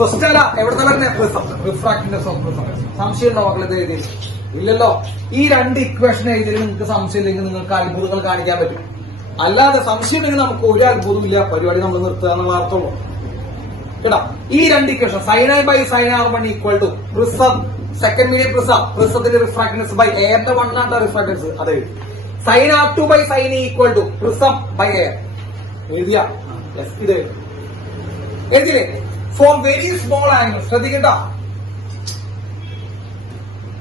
ഫസ്റ്റ് ആരാ? എവിടുത്തെ വരുന്നത്? Prism. Refractive index of prism. സംശയം ഉണ്ടോ മക്കളെ? ഇത് എഴുതി ഇല്ലല്ലോ. ഈ രണ്ട് ഇക്വേഷൻ എഴുതിയാൽ നിങ്ങൾക്ക് സംശയം ഇല്ലെങ്കിൽ നിങ്ങൾക്ക് അത്ഭുതങ്ങൾ കാണിക്കാൻ പറ്റും. അല്ലാതെ സംശയം ഉണ്ടെങ്കിൽ നമുക്ക് ഒരു അത്ഭുതവും ഇല്ല, പരിപാടി നമ്മൾ നിർത്തുക എന്നുള്ള അർത്ഥമുള്ളൂ കേട്ടോ. ഈ രണ്ട് equation sin i by sin r1 equal to prism second medium പ്രിസത്തിന്റെ റിഫ്രാക്റ്റൻസ് ബൈ എയറിന്റെ 1 ആണ് റിഫ്രാക്റ്റൻസ്. അതെ, sin r2 by sin e equal to prism by air എഴുതിയ. ഇത് എഴുതില്ലേ? ഫോർ വെരി സ്മോൾ ആംഗിൾ, ശ്രദ്ധിക്കണ്ട,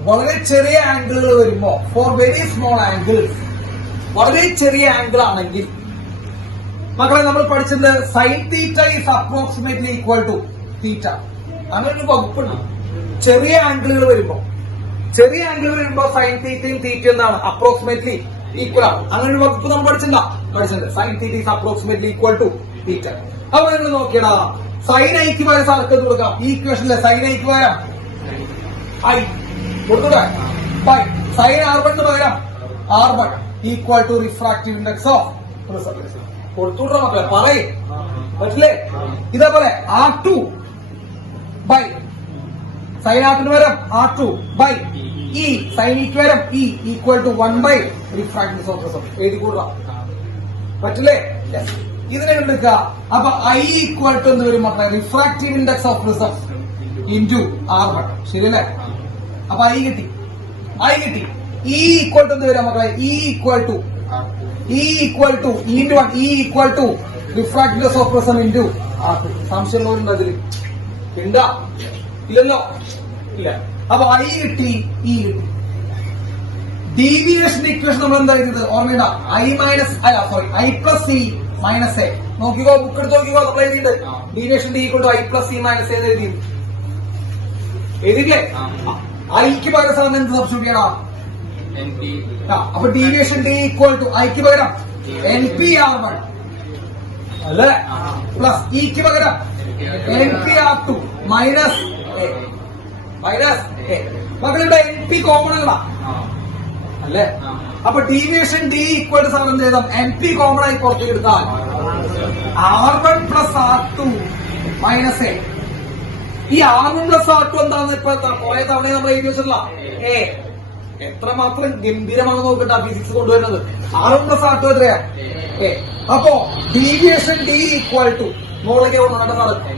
വളരെ ചെറിയ ആംഗിളുകൾ വരുമ്പോ, ഫോർ വെരി സ്മോൾ ആംഗിൾ, വളരെ ചെറിയ ആംഗിൾ ആണെങ്കിൽ മക്കളെ നമ്മൾ പഠിച്ചത് sine theta is approximately equal to theta. അങ്ങനെ ഒരു വകുപ്പുണ്ട്. ചെറിയ ആംഗിളുകൾ വരുമ്പോ സൈൻ തീറ്റയും തീറ്റ എന്താണ്? അപ്രോക്സിമേറ്റ്ലി ഈക്വൽ ആണ്. അങ്ങനെ ഒരു വകുപ്പ് നമ്മൾ പഠിച്ചത് sine theta is approximately equal to theta. അപ്പൊ നിങ്ങൾ നോക്കിയടാ, സൈൻ ഐക്ക് പകരം സാർക്ക് കൊടുക്കാം. ഈ ഇക്വേഷനിലെ സൈൻ ഐക്ക് പകരം ഐ കൊടുത്തൂടെ? ബൈ സൈൻ R1 പകരം R1 equal to refractive index of prism. കൊടുത്തുവിട മക്കളെ, പറയേ പറ്റില്ലേ? ഇതേപോലെ R2 ബൈ സൈൻ R2 പകരം R2 ബൈ ഇ സൈൻ ഇക്ക് പകരം E equal to 1 by refractive of prism. എഴുതി കൂടാ പറ്റില്ലേ? ഇതിനെ കണ്ടെടുക്കുക. അപ്പൊ ഐ ഈക്വൽ ടു എന്ന് വരും മക്കളെ refractive index of prism into R1. ശരിയല്ലേ? അപ്പൊ ഐ കിട്ടി. ഇ ഈക്വൽ ടു എന്ന് വരാം മക്കളെ, E equal to into 1, E equal to refractive index of prism into R2. സംശയമുള്ളവരുണ്ട് അതില്? ഉണ്ടാ? ഇല്ലല്ലോ, ഇല്ല. അപ്പൊ ഐ കിട്ടി, ഇ കിട്ടി. ഡീവിയേഷൻ ഇക്വേഷൻ നമ്മൾ എന്താ ചെയ്തത്? ഓർമ്മയില്ല, I plus C minus A. നോക്കിക്കോ, ബുക്ക് എടുത്ത് നോക്കിക്കോ, നമ്മൾ എഴുതിയിട്ട് deviation D equal to I plus C minus A എന്ന് എഴുതിയില്ലേ? ഐക്ക് പകരം സാധനം എന്ത് സബ്സ്റ്റിറ്റ്യൂട്ട് ചെയ്യണം? അപ്പൊ ഡീവിയേഷൻ ഡി ഈക്വൽ ടു ഐക്ക് പകരം NP R1 അല്ലേ, പ്ലസ് ഇക്ക് പകരം NP R2 മൈനസ് മക്കളുടെ NP കോമൺ അല്ലേ? അപ്പൊ ഡീവിയേഷൻ ഡി ഈക്വൽ ടു സാധനം ചെയ്താൽ NP കോമൺ ആയി പുറത്തേക്ക് എടുത്താൽ R1 plus R2 minus A. ഈ R1 പ്ലസ് R2 എന്താണെന്ന് ഇപ്പൊ കുറെ തവണ നമ്മൾ എഴുതി വെച്ചിട്ടില്ല. എത്രമാത്രം ഗംഭീരമാണ് നോക്കട്ടെ ഫിസിക്സ് കൊണ്ടുവരുന്നത്. R1 പ്ലസ് R2 എത്രയാ? അപ്പോ deviation D equal to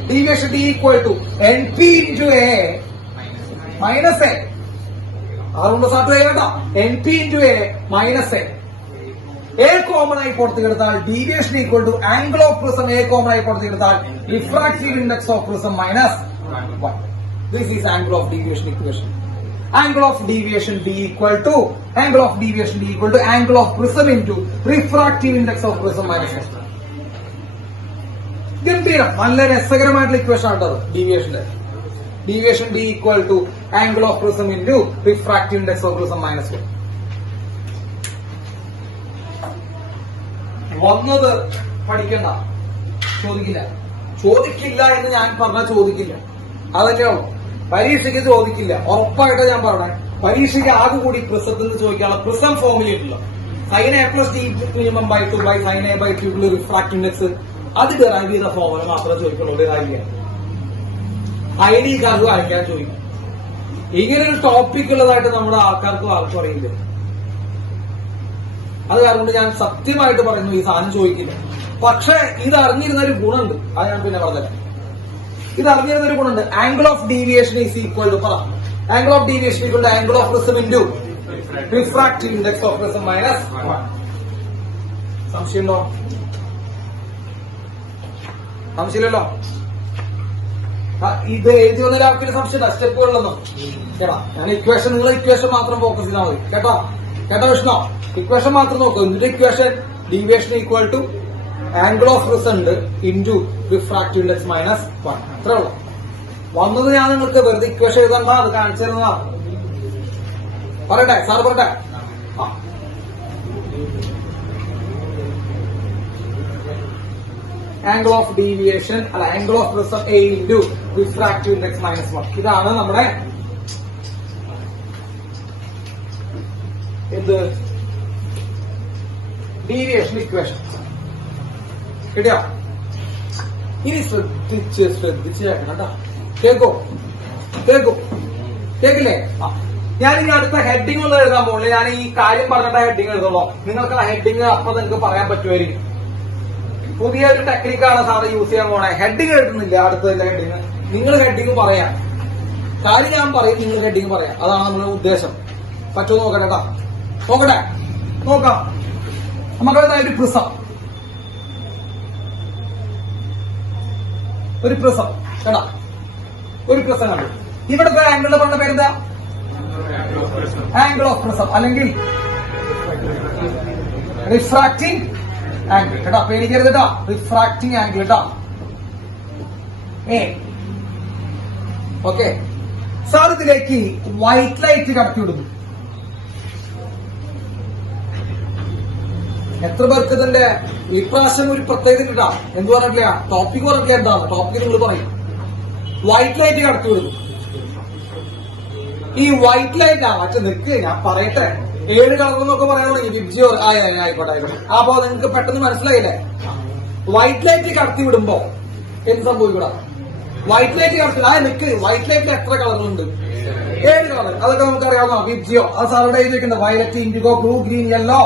deviation D equal to NP into A minus A. R1 plus R2 വേണ്ട, NP into A minus A common ആയി പുറത്തെടുത്താൽ deviation equal to angle of prism A common ആയി പുറത്തെടുത്താൽ refractive index of prism minus 1. This is angle of deviation equation. Angle of deviation D equal to angle of prism into refractive index of prism minus 1. ഗംഭീരം, നല്ല രസകരമായിട്ടുള്ള ഇക്വേഷൻ ആണത്. Deviation D equal to angle of prism into refractive index of prism minus 1. വന്നത് പഠിക്കണ്ട, ചോദിക്കില്ല എന്ന് ഞാൻ പറഞ്ഞാൽ ചോദിക്കില്ല. അതന്നെയാണോ? പരീക്ഷയ്ക്ക് ചോദിക്കില്ല, ഉറപ്പായിട്ട് ഞാൻ പറഞ്ഞേ. പരീക്ഷയ്ക്ക് ആകെ കൂടി പ്രിസത്തിൽ നിന്ന് ചോദിക്കാനുള്ള പ്രിസം ഫോർമുലേറ്റുള്ള sine A plus D minimum by 2 by sine A by 2 refractive index അത് ഡെറൈവ് ചെയ്ത ഫോർമുല മാത്രമേ ചോദിക്കുള്ളൂ. ഡെറൈവ് ചെയ്യാൻ ഐഡി കാർക്ക് അയക്കാൻ ചോദിക്കും. ഇങ്ങനെ ഒരു ടോപ്പിക് ഉള്ളതായിട്ട് നമ്മുടെ ആൾക്കാർക്ക് ആർക്കും അറിയില്ല. അത് കാരണം ഞാൻ സത്യമായിട്ട് പറയുന്നു, ഈ സാധനം ചോദിക്കില്ല. പക്ഷെ ഇത് അറിഞ്ഞിരുന്ന ഒരു ഗുണമുണ്ട്, അത് ഞാൻ പിന്നെ പറഞ്ഞുതരാം. ഇത് അറിഞ്ഞിരുന്ന ഒരു ഗുണമുണ്ട്. Angle of deviation is equal to angle of deviation equal to angle of prism into refractive index of prism minus 1. സംശയമുണ്ടോ? സംശയമില്ലല്ലോ? ഇത് എഴുതി വന്ന ഒരാൾക്ക് സംശയമില്ല, സ്റ്റെപ്പുകളിലൊന്നും. കേട്ടാ, ഞാൻ ഇക്വേഷൻ, നിങ്ങൾ ഇക്വേഷൻ മാത്രം ഫോക്കസ് ചെയ്താൽ മതി. കേട്ടോ വിഷ്ണു, ഇക്വേഷൻ മാത്രം നോക്കൂ. എന്നിട്ട് equation deviation equal to angle of prism into refractive index minus 1. അത്രേ ഉള്ളൂ. വന്നത് ഞാൻ നിങ്ങൾക്ക് വെറുതെ ഇക്വേഷൻ എഴുതണ്ട, അത് കാണിച്ചു തരുന്നതാണ്. പറയട്ടെ സാർ, പറയട്ടെ. ആംഗിൾ ഓഫ് ഡീവിയേഷൻ അല്ല angle of prism A into refractive index minus 1. ഇതാണ് നമ്മുടെ എന്ത് ഡീവിയേഷൻ ഇക്വേഷൻ. കിട്ടിയോ? ഇനി ശ്രദ്ധിച്ച് കേട്ടോ. കേക്കില്ലേ? ഞാൻ ഇനി അടുത്ത ഹെഡിങ് ഒന്നും എഴുതാൻ പോകുന്നില്ല. ഞാൻ ഈ കാര്യം പറഞ്ഞിട്ട് ഹെഡിങ് എഴുതുള്ളൂ. നിങ്ങൾക്ക് ആ ഹെഡിങ് അപ്പൊ നിങ്ങൾക്ക് പറയാൻ പറ്റുമായിരിക്കും. പുതിയൊരു ടെക്നിക്കാണ് സാറ് യൂസ് ചെയ്യാൻ പോണേ. ഹെഡിങ് എഴുതുന്നില്ല, അടുത്തതിന്റെ ഹെഡിങ്. നിങ്ങൾ ഹെഡിങ് പറയാം, കാര്യം ഞാൻ പറയും, നിങ്ങൾ ഹെഡിങ് പറയാം. അതാണ് നമ്മുടെ ഉദ്ദേശം. പറ്റുമോ നോക്കട്ടെ കേട്ടോ. നോക്കാം. നമുക്കതായിട്ട് പ്രിസം ഒരു പ്രിസം കേട്ടാ, ഒരു പ്രിസം കണ്ടു. ഇവിടുത്തെ ആംഗിളിന്റെ പറഞ്ഞ പേരെന്താ? ആംഗിൾ ഓഫ് പ്രിസം അല്ലെങ്കിൽ റിഫ്രാക്റ്റിംഗ് ആംഗിൾ കേട്ടാ. പേടിക്കരുത് കേട്ടാ, റിഫ്രാക്റ്റിംഗ് ആംഗിൾ കേട്ടാ. ഓക്കെ സാർ, ഇതിലേക്ക് വൈറ്റ് ലൈറ്റ് കടത്തിവിടുന്നു. എത്ര പേർക്ക് ഇതിന്റെ ഇപ്രാവശ്യം ഒരു പ്രത്യേകത കിട്ടാ? എന്ത് പറഞ്ഞില്ല, ടോപ്പിക് പറഞ്ഞില്ല. എന്താണ് ടോപ്പിക്? നിങ്ങൾ പറയും. വൈറ്റ് ലൈറ്റ് കടത്തിവിടുന്നു. ഈ വൈറ്റ് ലൈറ്റ് മറ്റേ നിൽക്ക്, ഞാൻ പറയട്ടെ. 7 കളർ എന്നൊക്കെ പറയാൻ തുടങ്ങി. വിബ്ജിയോ ആയിക്കോട്ടെ ആയിക്കോട്ടെ. അപ്പൊ നിങ്ങൾക്ക് പെട്ടെന്ന് മനസ്സിലായില്ലേ? വൈറ്റ് ലൈറ്റ് കടത്തി വിടുമ്പോ എന്ത് സംഭവിക്കൂടാ? വൈറ്റ് ലൈറ്റ് കടത്തി നിൽക്ക്. വൈറ്റ് ലൈറ്റിൽ എത്ര കളറുണ്ട്? 7 കളർ. അതൊക്കെ നമുക്ക് അറിയാവുന്ന വിബ്ജിയോ അത് സാറുടെ എഴുതിയിട്ടുണ്ട്. Violet, indigo, blue, green, yellow,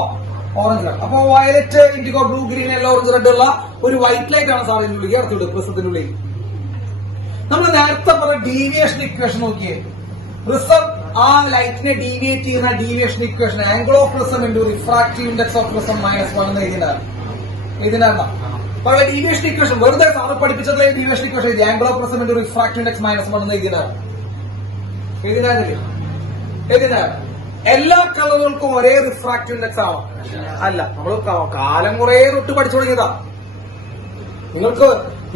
orange red. അപ്പൊ violet, indigo, blue, green, yellow, orange red ഉള്ള ഒരു വൈറ്റ് ലൈറ്റ് ആണ് സാറിന്റെ ഉള്ളിൽ കടത്തിവിടും. പ്രിസത്തിന്റെ ഉള്ളിൽ നമ്മൾ നേരത്തെ പറഞ്ഞ ഡീവിയേഷൻ ഇക്വേഷൻ നോക്കിയേ. പ്രിസം ആ ലൈറ്റിനെ ഡീവിയേറ്റ് ചെയ്യുന്ന deviation equation angle of prism into refractive index of prism -1 എന്ന് എഴുതിനാണ്. പക്ഷേ ഡീവിയേഷൻ ഇക്വേഷൻ വെറുതെ സാറ് പഠിപ്പിച്ചതിലെ ഡീവിയേഷൻ ഇക്വേഷൻ എഴുതി. Angle of prism into refractive index -1 എന്ന് എഴുതിനാണ്. എല്ലാ കളറുകൾക്കും ഒരേ റിഫ്രാക്റ്റീവ് ഇൻഡെക്സ് ആവാം? അല്ല. നമ്മൾ കാലം കുറേ തൊട്ട് പഠിച്ചു തുടങ്ങിയതാ.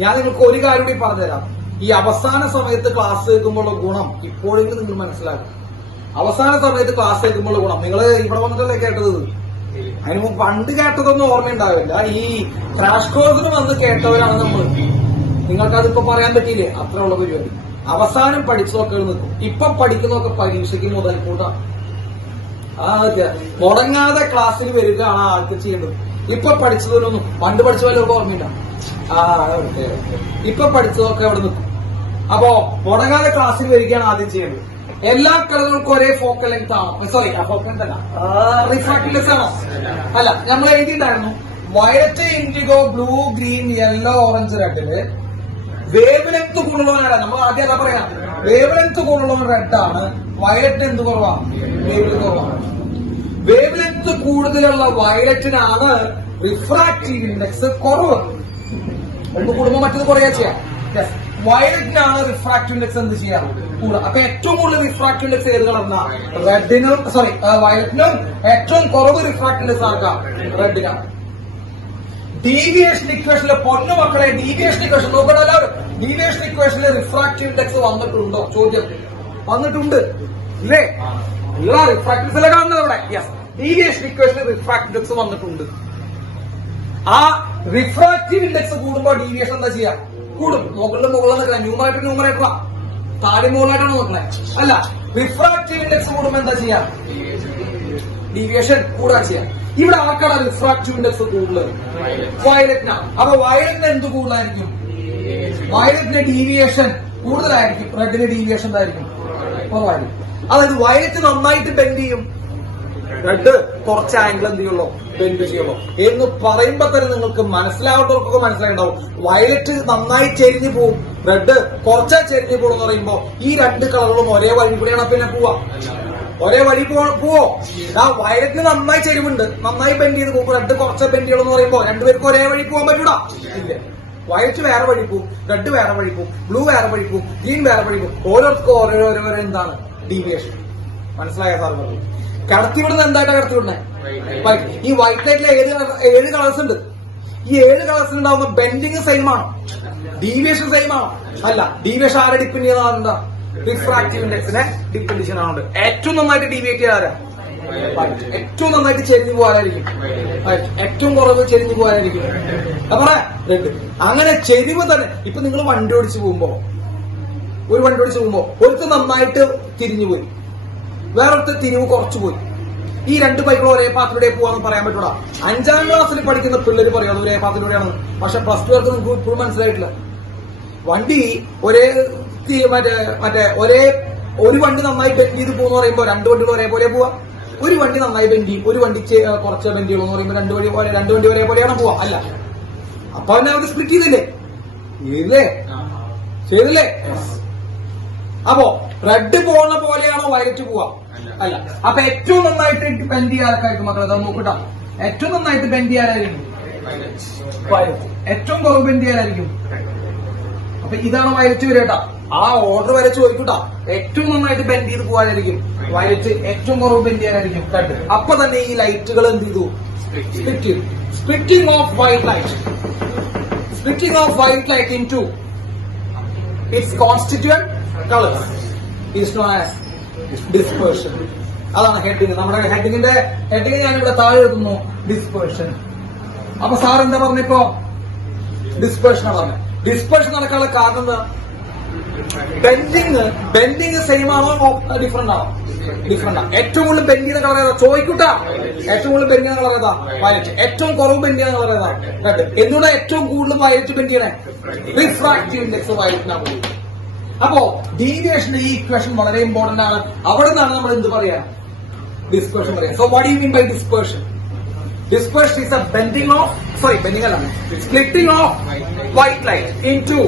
ഞാൻ നിങ്ങൾക്ക് ഒരു കാര്യം കൂടി പറഞ്ഞുതരാം. ഈ അവസാന സമയത്ത് ക്ലാസ് കേൾക്കുമ്പോഴുള്ള ഗുണം ഇപ്പോഴെങ്കിലും നിങ്ങൾ മനസ്സിലാക്കും. അവസാന സമയത്ത് ക്ലാസ് കേൾക്കുമ്പോഴുള്ള ഗുണം നിങ്ങൾ ഇവിടെ വന്നിട്ടല്ലേ കേട്ടത്. അതിന് മുമ്പ് പണ്ട് കേട്ടതൊന്നും ഓർമ്മയുണ്ടാവില്ല. ഈ ക്രാഷ് കോഴ്സിന് വന്ന് കേട്ടവരാണ് നമ്മൾ. നിങ്ങൾക്കതിപ്പോ പറയാൻ പറ്റിയില്ലേ? അത്ര ഉള്ള പരിപാടി. അവസാനം പഠിച്ചതൊക്കെ നിൽക്കും. ഇപ്പൊ പഠിക്കുന്നതൊക്കെ പരീക്ഷയ്ക്ക് മുതൽക്കൂട്ടാണ്. മുടങ്ങാതെ ക്ലാസ്സിൽ വരികയാണ് ആൾക്ക് ചെയ്യേണ്ടത്. ഇപ്പൊ പഠിച്ചതിനൊന്നും പണ്ട് പഠിച്ച വല്ലവർക്കും ഓർമ്മയില്ല. ഇപ്പൊ പഠിച്ചതൊക്കെ അവിടെ നിൽക്കും. അപ്പോ മുടങ്ങാതെ ക്ലാസ്സിൽ വരികയാണ് ആദ്യം ചെയ്യേണ്ടത്. എല്ലാ കളറുകൾക്കും ഒരേ ഫോക്കൽ ലെങ്ത് ആണോ? സോറി, ഫോക്കൽ ലെങ്ത് അല്ല, റിഫ്രാക്റ്റീവ് ഇൻഡെക്സ് ആണോ? അല്ല. നമ്മൾ എഴുതിയിട്ടുണ്ടായിരുന്നു violet, indigo, blue, green, yellow, orange റെഡില് വേവ് ലെങ്ത് കൂടുതലുള്ളവരാണ്. നമ്മൾ ആദ്യം അതാ പറയാം. വേവ് ലെങ്ത് കൂടുതലുള്ളവർ റെഡ് ആണ്. വയലറ്റ് എന്ത് കുറവാണ്? വേവ് ലെങ്ത് കുറവാണ്. വേവ് ലെങ്ത് കൂടുതലുള്ള വയലറ്റിനാണ് റിഫ്രാക്റ്റീവ് ഇൻഡെക്സ് കുറവ്. ഒന്ന് കൂടുമ്പോൾ മറ്റത് കുറയാ ചെയ്യാം. വയലറ്റിനാണ് റിഫ്രാക്റ്റീവ് ഇൻഡെക്സ് എന്ത് ചെയ്യാം? കൂടുക. അപ്പൊ ഏറ്റവും കൂടുതൽ റിഫ്രാക്റ്റീവ് ഇൻഡെക്സ് ഏത് കളറിനാ? റെഡിനും വയലറ്റിനും ഏറ്റവും കുറവ് റിഫ്രാക്റ്റീവ് ഇൻഡെക്സ് ആർക്കാം? റെഡിനാണ്. ഡീവിയേഷൻ ഇക്വേഷനിലെ പൊന്നു മക്കളെ, ഡീവിയേഷൻ ഇക്വേഷൻ നോക്കണം എല്ലാവരും. ഡീവിയേഷൻ ഇക്വേഷനിൽ റിഫ്രാക്റ്റീവ് ഇൻഡെക്സ് വന്നിട്ടുണ്ടോ? ചോദ്യം വന്നിട്ടുണ്ട് ഇല്ലേ? എല്ലാ റിഫ്രാക്റ്റീവ്സിലെ കാണുന്നത് അവിടെ. യെസ്, ഡീവിയേഷൻ ഇക്വേഷനിൽ റിഫ്രാക്റ്റീവ് ഇൻഡെക്സ് വന്നിട്ടുണ്ട്. ആ റിഫ്രാക്റ്റീവ് ഇൻഡെക്സ് കൂടുമ്പോ ഡീവിയേഷൻ എന്താ ചെയ്യാ? കൂടും. മുകളിൽ നിൽക്കണം. ന്യൂമറേറ്റർ താഴെ മുകളിലായിട്ടാണ് നോക്കണേ. അല്ല, റിഫ്രാക്റ്റീവ് ഇൻഡെക്സ് കൂടുമ്പോ എന്താ ചെയ്യാ? ഡീവിയേഷൻ കൂടാ ചെയ്യാം. ഇവിടെ ആർക്കാണ് റിഫ്രാക്റ്റീവ് ഇൻഡെക്സ് കൂടുതൽ? വയലറ്റിനാണ്. അപ്പൊ വയലറ്റിന് എന്ത് കൂടുതലായിരിക്കും? വയലറ്റിന്റെ ഡീവിയേഷൻ കൂടുതലായിരിക്കും. റെഡിന്റെ ഡീവിയേഷൻ എന്തായിരിക്കും? കുറവായിരിക്കും. അതായത് വയലറ്റ് നന്നായിട്ട് ബെൻഡ് ചെയ്യും, റെഡ് കുറച്ച് ആംഗിൾ എന്ത് ചെയ്യുള്ളൂ? ബെൻഡ് ചെയ്യുള്ളൂ എന്ന് പറയുമ്പോ തന്നെ നിങ്ങൾക്ക് മനസ്സിലാവുന്നവർക്കൊക്കെ മനസ്സിലായിട്ടുണ്ടാവും. വയലറ്റ് നന്നായി ചെരിഞ്ഞു പോവും, റെഡ് കുറച്ചാ ചെരിഞ്ഞു പോകും എന്ന് പറയുമ്പോ ഈ 2 കളറുകളും ഒരേ വഴി കൂടെയാണ് പിന്നെ പോവാ. ഒരേ വഴി പോവോ? വയലറ്റിന് നന്നായി ചെരിവുണ്ട്, നന്നായി ബെൻഡ് ചെയ്ത് പോകും. റെഡ് കുറച്ച് ബെൻഡ് ചെയ്യണം എന്ന് പറയുമ്പോ രണ്ടുപേർക്ക് ഒരേ വഴി പോകാൻ പറ്റൂടാ. ഇല്ല. വയലറ്റ് വേറെ വഴി പോവും, റെഡ് വേറെ വഴി പോവും, ബ്ലൂ വേറെ വഴി പോവും, ഗ്രീൻ വേറെ വഴി പോവും. ഓരോരുത്തർക്കും ഓരോരോ എന്താണ് ഡീവിയേഷൻ. മനസ്സിലായ സാർ പറഞ്ഞു? കടത്തിവിടുന്ന എന്തായിട്ടാണ് കടത്തിവിടുന്നത്? ഈ വൈറ്റ് ലൈറ്റിലെ 7 കളേഴ്സ് ഉണ്ട്. ഈ 7 കളേഴ്സിൽ ഉണ്ടാവുന്ന ബെൻഡിങ് സെയിം ആണോ? ഡീവിയേഷൻ സെയിം ആണോ? അല്ല. ഡീവിയേഷൻ ആരെ ഡിപ്പെൻഡ് ചെയ്യുന്നതാണെന്താ? റിഫ്രാക്റ്റീവ് ഇൻഡെക്സിനെ ഡിപ്പെൻഡ് ചെയ്യുന്നതാണ്. ഏറ്റവും നന്നായിട്ട് ഡീവിയേറ്റ് ചെയ്യാൻ ഏറ്റവും നന്നായിട്ട് ചെരിഞ്ഞു പോകാനായിരിക്കും. ഏറ്റവും കുറവ് ചെരിഞ്ഞു പോകാനായിരിക്കും. അപ്പൊ റെഡ്. അങ്ങനെ ചെരിവ് തന്നെ. ഇപ്പൊ നിങ്ങൾ വണ്ടി ഓടിച്ചു പോകുമ്പോ ഒരുത്ത് നന്നായിട്ട് തിരിഞ്ഞു പോയി, വേറൊരുത്ത തിരിവ് കുറച്ചു പോയി. ഈ 2 ബൈക്കുകൾ ഒരേ പാത്തിലൂടെ പോവാന്ന് പറയാൻ പറ്റൂടാ. 5ാം ക്ലാസ്സിൽ പഠിക്കുന്ന പിള്ളേര് പറയാം ഒരേ പാത്തിലൂടെയാണ്. പക്ഷെ പ്ലസ് 2 നിങ്ങൾക്ക് ഇപ്പോഴും മനസ്സിലായിട്ടില്ല. വണ്ടി ഒരേ ഒരേ ഒരു വണ്ടി നന്നായി ബെൻഡ് ചെയ്ത് പോകുന്ന പറയുമ്പോ 2 വണ്ടികൾ ഒരേപോലെ പോവാ. ഒരു വണ്ടി നന്നായി ബെൻഡ് ചെയ്യും, ഒരു വണ്ടി കുറച്ച് ബെൻഡ് ചെയ്യുള്ളൂ എന്ന് പറയുമ്പോൾ 2 വണ്ടി ഒരേപോലെയാണ് പോവാ. അല്ല. അപ്പൊ അവനെ അവർ സ്പ്ലിറ്റ് ചെയ്തില്ലേ? ചെയ്തില്ലേ? അപ്പോ റെഡ് പോകുന്ന പോലെയാണോ വയലറ്റ് പോവാ? അല്ല. അപ്പൊ ഏറ്റവും നന്നായിട്ട് ബെൻഡ് ചെയ്യാനായിരിക്കും മക്കളെ. അത് നോക്കട്ടോ. ഏറ്റവും നന്നായിട്ട് ബെൻഡ് ചെയ്യാനായിരിക്കും വയലറ്റ്. ഏറ്റവും കുറവ് ബെൻഡ് ചെയ്യാനായിരിക്കും അപ്പൊ ഇതാണ് വയലറ്റ് വരേട്ടാ. ആ ഓർഡർ വരെ ചോദിക്കൂട്ടാ. ഏറ്റവും നന്നായിട്ട് ബെൻഡ് ചെയ്ത് പോകാനായിരിക്കും വയലറ്റ്, ഏറ്റവും കുറവ് ബെൻഡ് ചെയ്യാനായിരിക്കും റെഡ്. അപ്പൊ തന്നെ ഈ ലൈറ്റുകൾ എന്ത് ചെയ്തു? സ്പ്ലിറ്റ് ചെയ്തു. Splitting of white light. Splitting of white light into its constituent colours is known as dispersion. അതാണ് ഹെഡിങ്. നമ്മുടെ ഹെഡിങ് ഞാനിവിടെ താഴെ എഴുതുന്നു, ഡിസ്പേർഷൻ. അപ്പൊ സാർ എന്താ പറഞ്ഞിപ്പോ? ഡിസ്പേർഷൻ പറഞ്ഞു. ഡിസ്പേർഷൻ നടക്കാനുള്ള കാരണം എന്താ? ബെൻഡിങ് സെയിം ആണോ ഡിഫറെന്റ് ആണോ? ഡിഫറെന്റ് ആണ്. ഏറ്റവും കൂടുതൽ ബെൻഡ് ചെയ്യുന്ന കളർ ഏതാ ചോദിക്കൂട്ടാ? ഏറ്റവും കൂടുതൽ ബെൻഡ് ചെയ്യുന്ന കളർ ഏതാ? വയലറ്റ്. ഏറ്റവും കുറവ് ബെൻഡ് ചെയ്യുന്ന കളർ ഏതാ? റെഡ്. എന്തുകൊണ്ടാ ഏറ്റവും കൂടുതൽ വയലറ്റ് ബെൻഡ് ചെയ്യണേ? റിഫ്രാക്റ്റീവ് ഇൻഡെക്സ് വയലറ്റിനാണ്. അപ്പോ ഡീവിയേഷന്റെ ഈ ഇക്വേഷൻ വളരെ ഇമ്പോർട്ടന്റ് ആണ്. അവിടെ നിന്നാണ് നമ്മൾ എന്ത് പറയാ? ഡിസ്പേർഷൻ പറയാം. So what you mean by dispersion? Dispersion is a splitting of white light into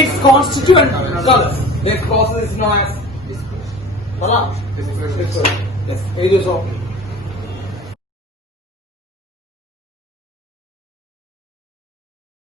its constituent colors. This process is known as dispersion. Yes, it is so.